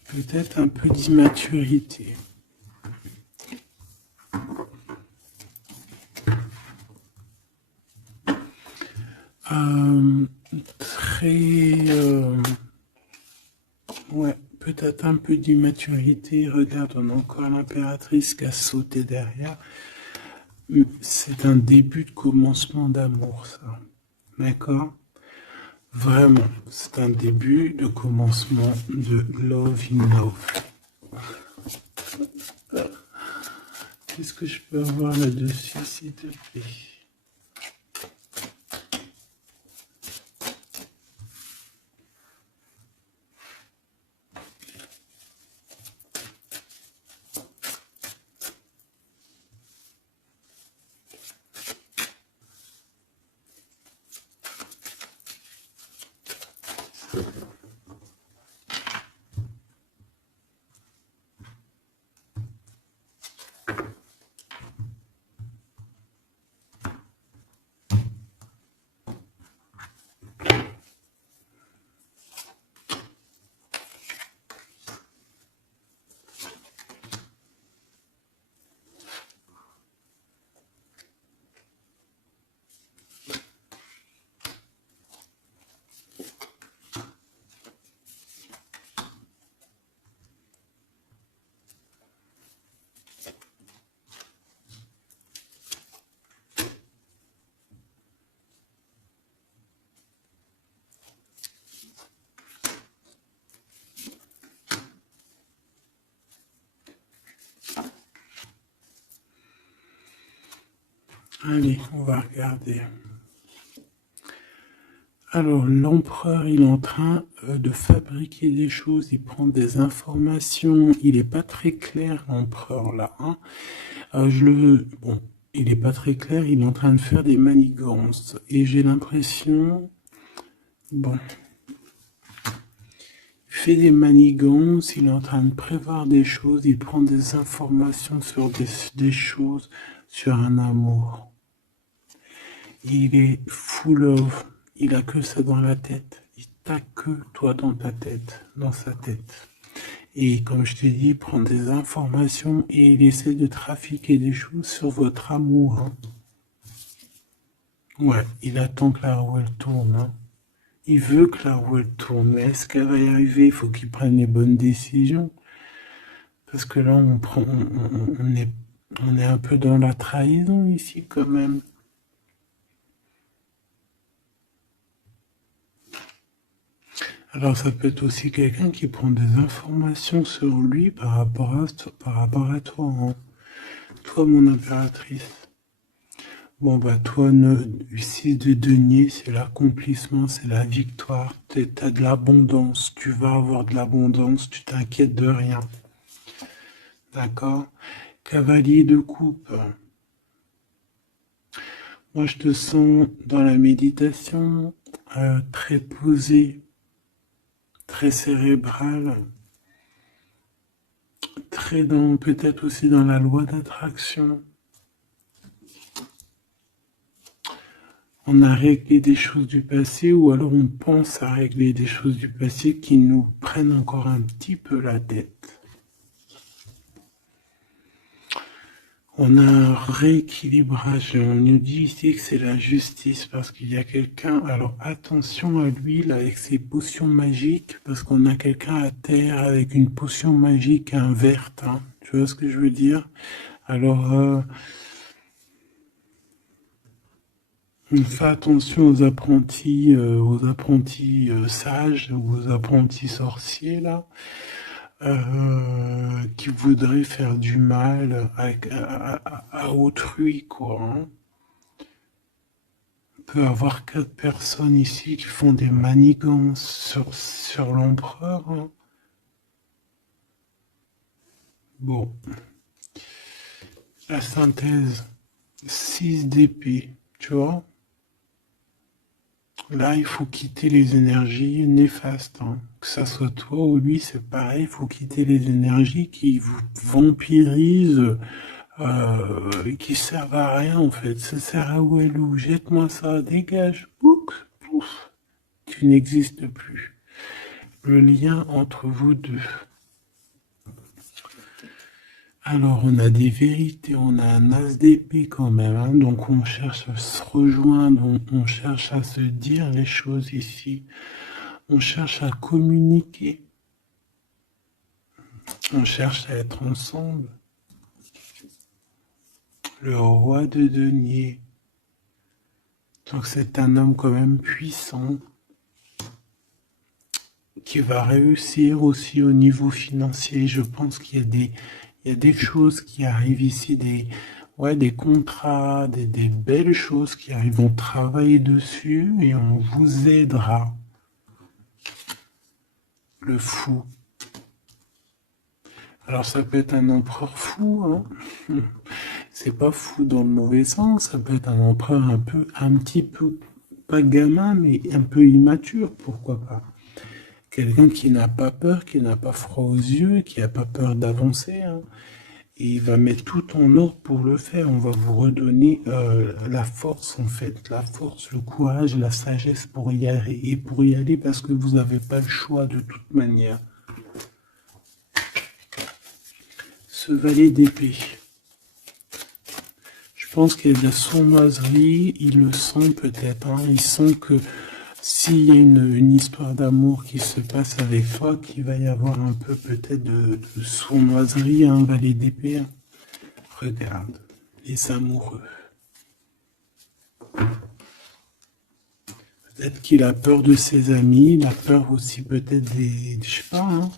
Peut-être un peu d'immaturité. Ouais, peut-être un peu d'immaturité. Regarde, on a encore l'impératrice qui a sauté derrière. C'est un début de commencement d'amour, ça. D'accord? Vraiment, c'est un début de commencement de love in love. Qu'est-ce que je peux avoir là-dessus, s'il te plaît? Allez, on va regarder. Alors, l'empereur, il est en train de fabriquer des choses, il prend des informations, il n'est pas très clair, l'empereur, là. Hein. Bon, il n'est pas très clair, il est en train de faire des manigances. Et j'ai l'impression... Bon... Il fait des manigances, il est en train de prévoir des choses, il prend des informations sur des choses, sur un amour. Il est full of, il a que ça dans la tête. Il t'a que toi dans ta tête, dans sa tête. Et comme je t'ai dit, il prend des informations et il essaie de trafiquer des choses sur votre amour. Hein. Ouais, il attend que la roue elle tourne. Hein. Il veut que la roue elle tourne, mais est-ce qu'elle va y arriver? Il faut qu'il prenne les bonnes décisions. Parce que là, on est un peu dans la trahison ici quand même. Alors ça peut être aussi quelqu'un qui prend des informations sur lui par rapport à toi, hein. Toi, mon impératrice. Bon bah toi, 6 de denier, c'est l'accomplissement, c'est la victoire. T'as de l'abondance, tu vas avoir de l'abondance, tu t'inquiètes de rien. D'accord? Cavalier de coupe. Moi, je te sens dans la méditation, très posé, très cérébral, très dans, peut-être aussi dans la loi d'attraction. On a réglé des choses du passé ou alors on pense à régler des choses du passé qui nous prennent encore un petit peu la tête. On a un rééquilibrage. On nous dit ici que c'est la justice parce qu'il y a quelqu'un. Alors attention à lui là avec ses potions magiques parce qu'on a quelqu'un à terre avec une potion magique verte. Hein. Tu vois ce que je veux dire? Alors fais attention aux apprentis sages ou aux apprentis sorciers là. Qui voudrait faire du mal à autrui, quoi. Hein. On peut avoir 4 personnes ici qui font des manigances sur l'empereur. Hein. Bon. La synthèse. 6 d'épée, tu vois. Là, il faut quitter les énergies néfastes. Hein. Que ça soit toi ou lui, c'est pareil. Il faut quitter les énergies qui vous vampirisent, qui servent à rien en fait. Ça sert à où elle ou jette-moi ça, dégage. Pouf, pouf. Tu n'existes plus. Le lien entre vous deux. Alors, on a des vérités, on a un as d'épée quand même, hein, donc on cherche à se rejoindre, on cherche à se dire les choses ici, on cherche à communiquer, on cherche à être ensemble. Le roi de denier, donc c'est un homme quand même puissant, qui va réussir aussi au niveau financier. Je pense qu'il y a des choses qui arrivent ici, des contrats, des belles choses qui arrivent. On travaille dessus et on vous aidera. Le fou. Alors ça peut être un empereur fou, hein. C'est pas fou dans le mauvais sens, ça peut être un empereur un petit peu, pas gamin, mais un peu immature, pourquoi pas. Quelqu'un qui n'a pas peur, qui n'a pas froid aux yeux, qui n'a pas peur d'avancer. Hein. Et il va mettre tout en ordre pour le faire. On va vous redonner la force, en fait. La force, le courage, la sagesse pour y aller. Et pour y aller parce que vous n'avez pas le choix de toute manière. Ce valet d'épée. Je pense qu'il y a de la sournoiserie. Il le sent peut-être. Hein. Il sent que s'il y a une histoire d'amour qui se passe avec toi, qu'il va y avoir un peu peut-être de sournoiserie, un valet d'épée. Regarde, les amoureux. Peut-être qu'il a peur de ses amis, il a peur aussi peut-être je sais pas, hein.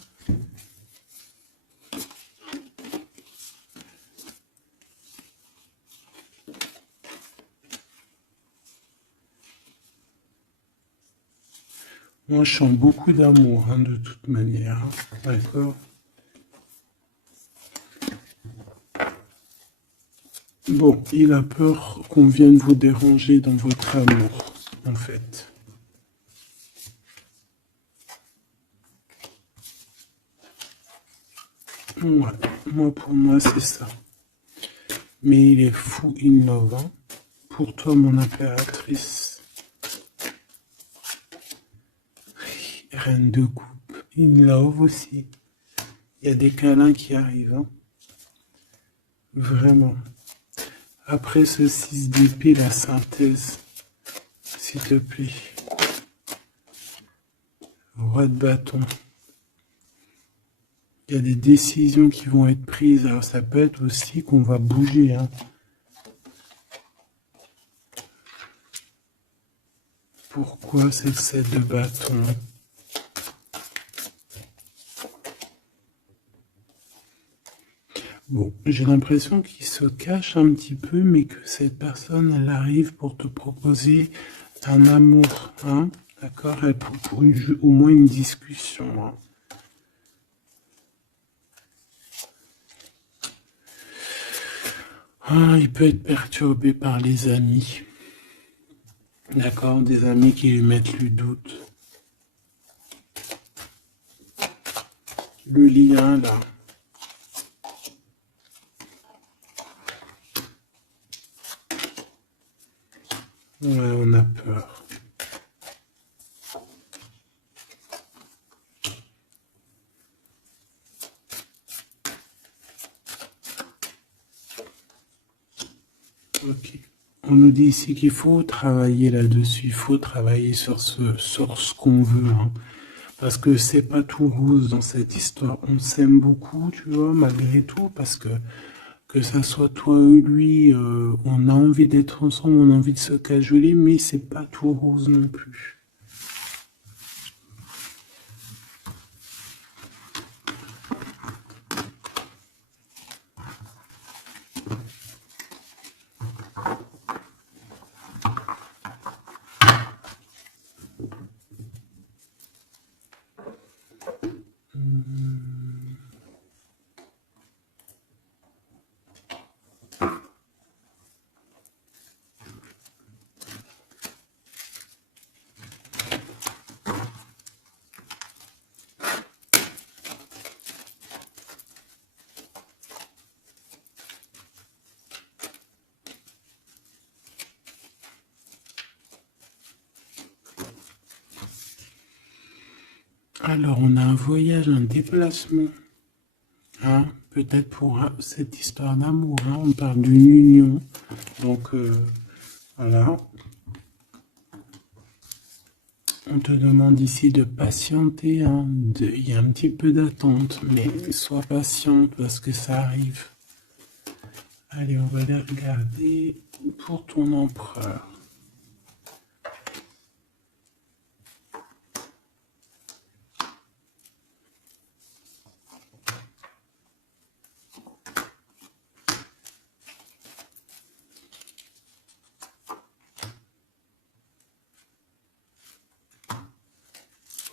Moi, je sens beaucoup d'amour, hein, de toute manière. Hein. D'accord? Bon, il a peur qu'on vienne vous déranger dans votre amour, en fait. Ouais, moi, pour moi, c'est ça. Mais il est fou innovant. Pour toi, mon impératrice, reine de coupe, in love aussi. Il y a des câlins qui arrivent, hein. Vraiment. Après ce 6 d'épée, la synthèse, s'il te plaît. Roi de bâton. Il y a des décisions qui vont être prises. Alors ça peut être aussi qu'on va bouger, hein. Pourquoi c'est le 7 de bâton? Bon, j'ai l'impression qu'il se cache un petit peu, mais que cette personne, elle arrive pour te proposer un amour, hein, d'accord, pour au moins une discussion, hein. Ah, il peut être perturbé par les amis, d'accord, des amis qui lui mettent le doute. Le lien, là. Ouais, on a peur. Ok. On nous dit ici qu'il faut travailler là-dessus, il faut travailler sur ce qu'on veut, hein. Parce que c'est pas tout rose dans cette histoire. On s'aime beaucoup, tu vois, malgré tout, parce que ça soit toi ou lui, on a envie d'être ensemble, on a envie de se cajoler, mais c'est pas tout rose non plus. Alors, on a un voyage, un déplacement, hein, peut-être pour cette histoire d'amour, hein, on parle d'une union, donc voilà. On te demande ici de patienter, hein, il y a un petit peu d'attente, mais sois patiente parce que ça arrive. Allez, on va les regarder pour ton empereur.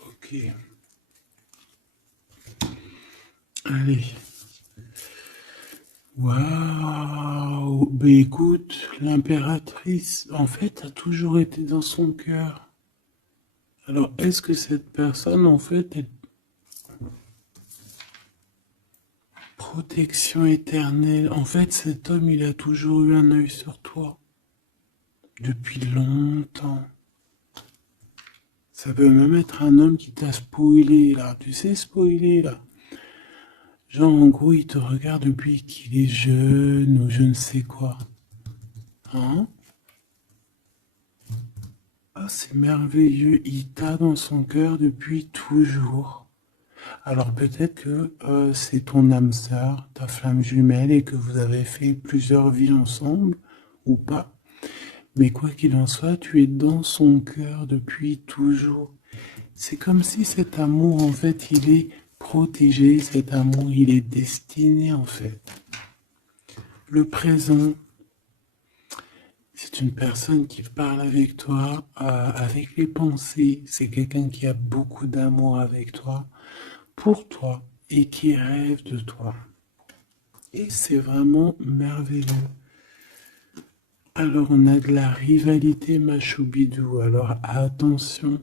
Ok. Allez. Waouh! Ben écoute, l'impératrice, en fait, a toujours été dans son cœur. Alors, est-ce que cette personne, en fait, est protection éternelle? En fait, cet homme, il a toujours eu un œil sur toi. Depuis longtemps. Ça peut même être un homme qui t'a spoilé, là. Tu sais, spoiler, là. Genre, en gros, il te regarde depuis qu'il est jeune ou je ne sais quoi. Hein? Ah, c'est merveilleux. Il t'a dans son cœur depuis toujours. Alors peut-être que c'est ton âme sœur, ta flamme jumelle, et que vous avez fait plusieurs vies ensemble, ou pas. Mais quoi qu'il en soit, tu es dans son cœur depuis toujours. C'est comme si cet amour, en fait, il est protégé, cet amour, il est destiné, en fait. Le présent, C'est une personne qui parle avec toi, avec les pensées. C'est quelqu'un qui a beaucoup d'amour avec toi, pour toi, et qui rêve de toi. Et c'est vraiment merveilleux. Alors on a de la rivalité machoubidou. Alors attention.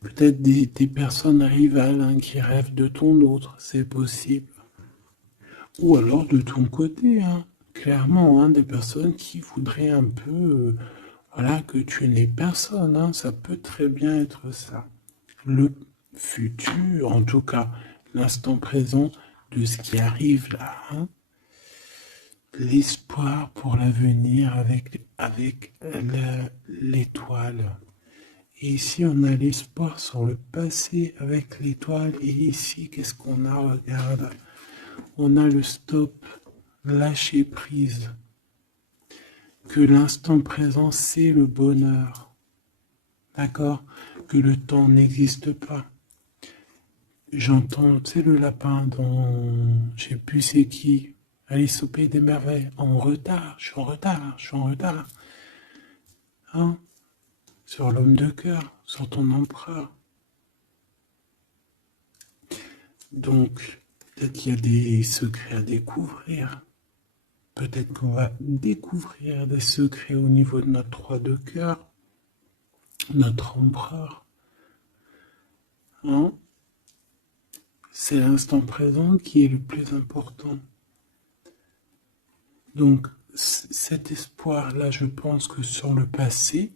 Peut-être des personnes rivales hein, qui rêvent de ton autre, c'est possible. Ou alors de ton côté, hein, clairement, hein, des personnes qui voudraient un peu voilà, que tu n'aies personne. Hein, ça peut très bien être ça. Le futur, en tout cas, l'instant présent de ce qui arrive là. Hein, l'espoir pour l'avenir avec l'étoile. Et ici, on a l'espoir sur le passé avec l'étoile. Et ici, qu'est-ce qu'on a? Regarde. On a le stop, lâcher prise. Que l'instant présent, c'est le bonheur. D'accord? Que le temps n'existe pas. J'entends, tu sais, le lapin dans, je sais plus c'est qui, Alice au Pays des Merveilles. En retard, je suis en retard, je suis en retard. Hein? Sur l'homme de cœur, sur ton empereur. Donc, peut-être qu'il y a des secrets à découvrir. Peut-être qu'on va découvrir des secrets au niveau de notre roi de cœur, notre empereur. Hein? C'est l'instant présent qui est le plus important. Donc, cet espoir-là, je pense que sur le passé,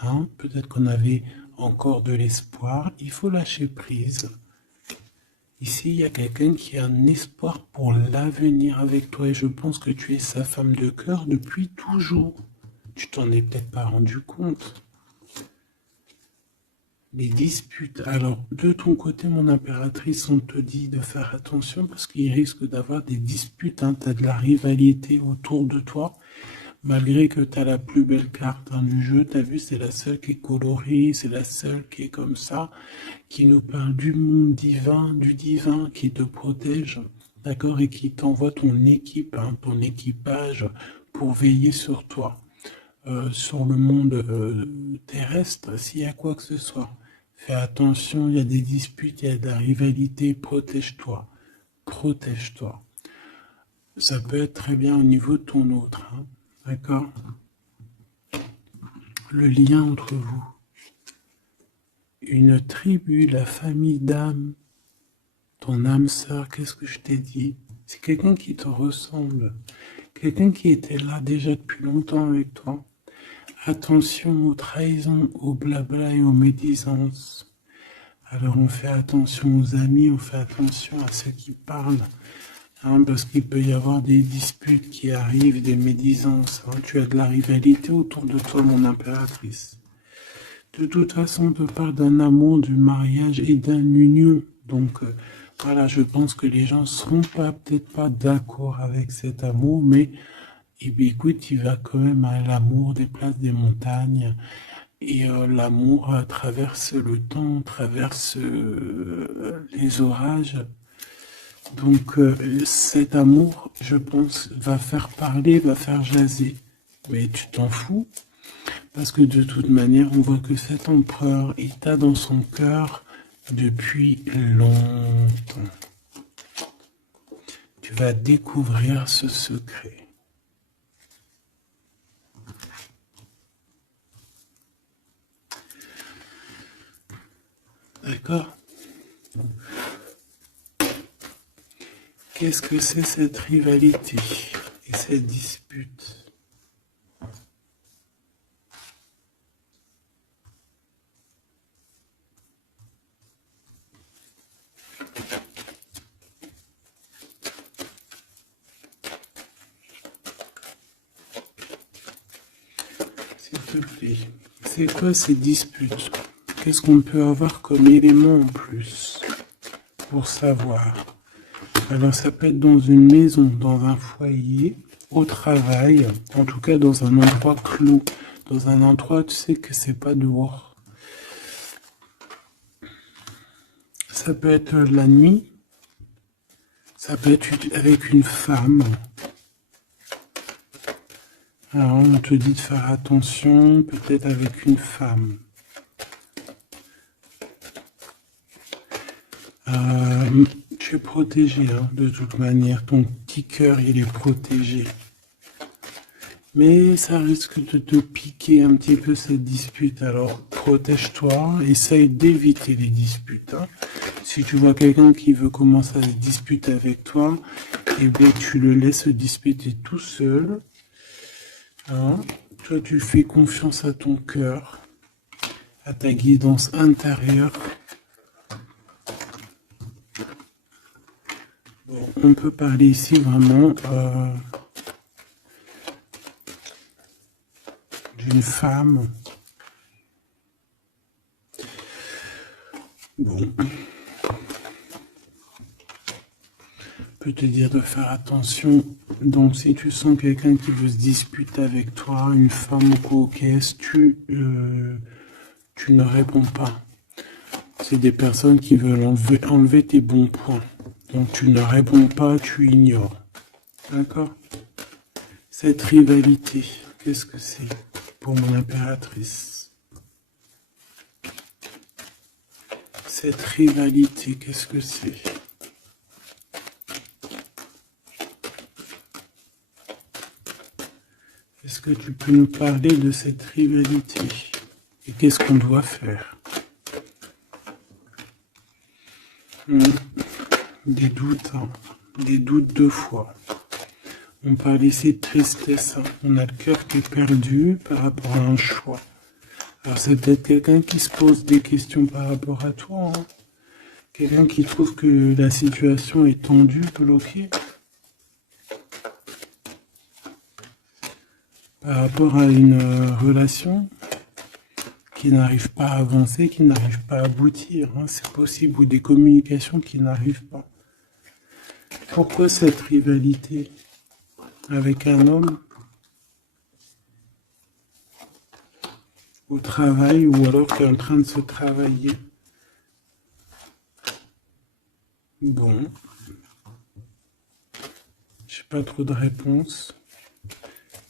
hein, peut-être qu'on avait encore de l'espoir, il faut lâcher prise. Ici, il y a quelqu'un qui a un espoir pour l'avenir avec toi et je pense que tu es sa femme de cœur depuis toujours. Tu t'en es peut-être pas rendu compte. Les disputes. Alors, de ton côté, mon impératrice, on te dit de faire attention parce qu'il risque d'avoir des disputes. Hein. Tu as de la rivalité autour de toi. Malgré que tu as la plus belle carte hein, du jeu, tu as vu, c'est la seule qui est colorée, c'est la seule qui est comme ça, qui nous parle du monde divin, du divin qui te protège, d'accord, et qui t'envoie ton équipe, hein, ton équipage pour veiller sur toi, sur le monde terrestre, s'il y a quoi que ce soit. Fais attention, il y a des disputes, il y a de la rivalité, protège-toi, protège-toi. Ça peut être très bien au niveau de ton autre, hein. D'accord? Le lien entre vous. Une tribu, la famille d'âme, ton âme sœur, qu'est-ce que je t'ai dit? C'est quelqu'un qui te ressemble. Quelqu'un qui était là déjà depuis longtemps avec toi. Attention aux trahisons, aux blabla et aux médisances. Alors on fait attention aux amis, on fait attention à ceux qui parlent. Hein, parce qu'il peut y avoir des disputes qui arrivent, des médisances. Hein. Tu as de la rivalité autour de toi, mon impératrice. De toute façon, on te parle d'un amour, du mariage et d'une union. Donc, voilà, je pense que les gens ne seront peut-être pas d'accord avec cet amour, mais eh bien, écoute, il va quand même à l'amour des places des montagnes. Et l'amour traverse le temps, traverse les orages. Donc cet amour, je pense, va faire parler, va faire jaser. Mais tu t'en fous, parce que de toute manière, on voit que cet empereur est dans son cœur depuis longtemps. Tu vas découvrir ce secret. D'accord ? Qu'est-ce que c'est cette rivalité et cette dispute? S'il te plaît, c'est quoi ces disputes? Qu'est-ce qu'on peut avoir comme élément en plus pour savoir? Alors ça peut être dans une maison, dans un foyer, au travail, en tout cas dans un endroit clos, dans un endroit tu sais que c'est pas dehors. Ça peut être la nuit, ça peut être avec une femme, Alors, on te dit de faire attention, peut-être avec une femme. Tu es protégé, hein, de toute manière. Ton petit cœur, il est protégé. Mais ça risque de te piquer un petit peu cette dispute. Alors, protège-toi, essaye d'éviter les disputes. Hein. Si tu vois quelqu'un qui veut commencer à se disputer avec toi, eh bien, tu le laisses se disputer tout seul. Hein. Toi, tu fais confiance à ton cœur, à ta guidance intérieure. Bon, on peut parler ici vraiment d'une femme. Bon. Peut te dire de faire attention. Donc, si tu sens quelqu'un qui veut se disputer avec toi, une femme ou coquesse, tu ne réponds pas. C'est des personnes qui veulent enlever tes bons points. Donc, tu ne réponds pas, tu ignores. D'accord? Cette rivalité, qu'est-ce que c'est pour mon impératrice? Cette rivalité, qu'est-ce que c'est? Est-ce que tu peux nous parler de cette rivalité? Et qu'est-ce qu'on doit faire? Des doutes, hein. Des doutes deux fois. On parle ici de tristesse. Hein. On a le cœur qui est perdu par rapport à un choix. Alors c'est peut-être quelqu'un qui se pose des questions par rapport à toi. Hein. Quelqu'un qui trouve que la situation est tendue, bloquée. Par rapport à une relation qui n'arrive pas à avancer, qui n'arrive pas à aboutir. Hein. C'est possible. Ou des communications qui n'arrivent pas. Pourquoi cette rivalité avec un homme au travail ou alors qui est en train de se travailler? Bon, j'ai pas trop de réponses.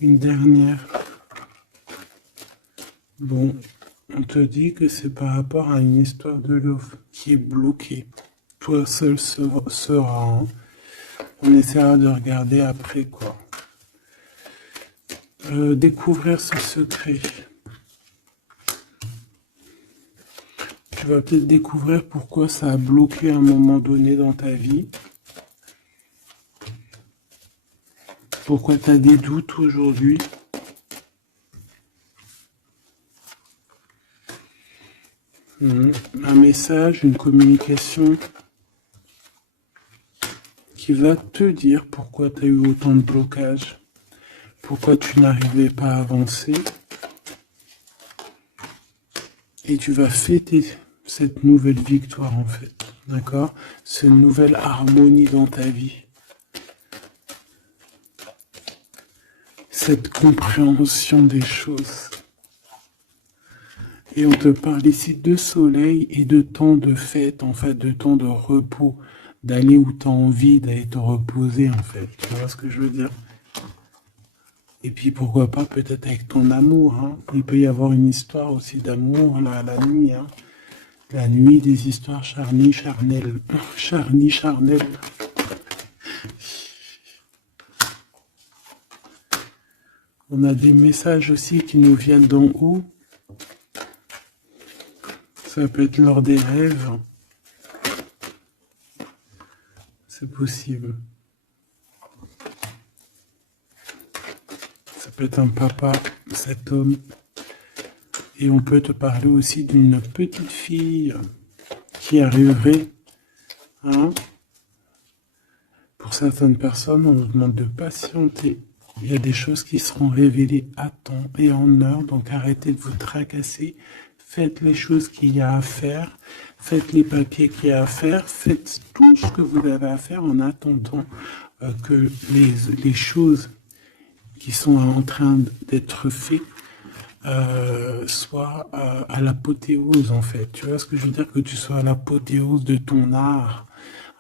Une dernière. Bon, on te dit que c'est par rapport à une histoire de love qui est bloquée. Toi seul sera. Hein. On essaiera de regarder après quoi. Découvrir ce secret. Tu vas peut-être découvrir pourquoi ça a bloqué à un moment donné dans ta vie. Pourquoi tu as des doutes aujourd'hui. Un message, une communication qui va te dire pourquoi tu as eu autant de blocages. Pourquoi tu n'arrivais pas à avancer. Et tu vas fêter cette nouvelle victoire en fait. D'accord? Cette nouvelle harmonie dans ta vie. Cette compréhension des choses. Et on te parle ici de soleil et de temps de fête, en fait, de temps de repos, d'aller où tu as envie, d'aller te reposer, en fait. Tu vois ce que je veux dire? Et puis pourquoi pas peut-être avec ton amour. Hein. Il peut y avoir une histoire aussi d'amour là, la nuit. Hein. La nuit, des histoires charnies, charnelles. Charnies, charnelles. On a des messages aussi qui nous viennent d'en haut. Ça peut être lors des rêves. C'est possible. Ça peut être un papa, cet homme. Et on peut te parler aussi d'une petite fille qui arriverait. Hein. Pour certaines personnes, on nous demande de patienter. Il y a des choses qui seront révélées à temps et en heure. Donc arrêtez de vous tracasser. Faites les choses qu'il y a à faire. Faites les papiers qu'il y a à faire. Faites tout ce que vous avez à faire en attendant que les choses qui sont en train d'être faites soient à l'apothéose en fait. Tu vois ce que je veux dire? Que tu sois à l'apothéose de ton art,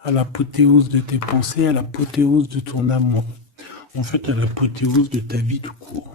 à l'apothéose de tes pensées, à l'apothéose de ton amour. En fait, à l'apothéose de ta vie tout court.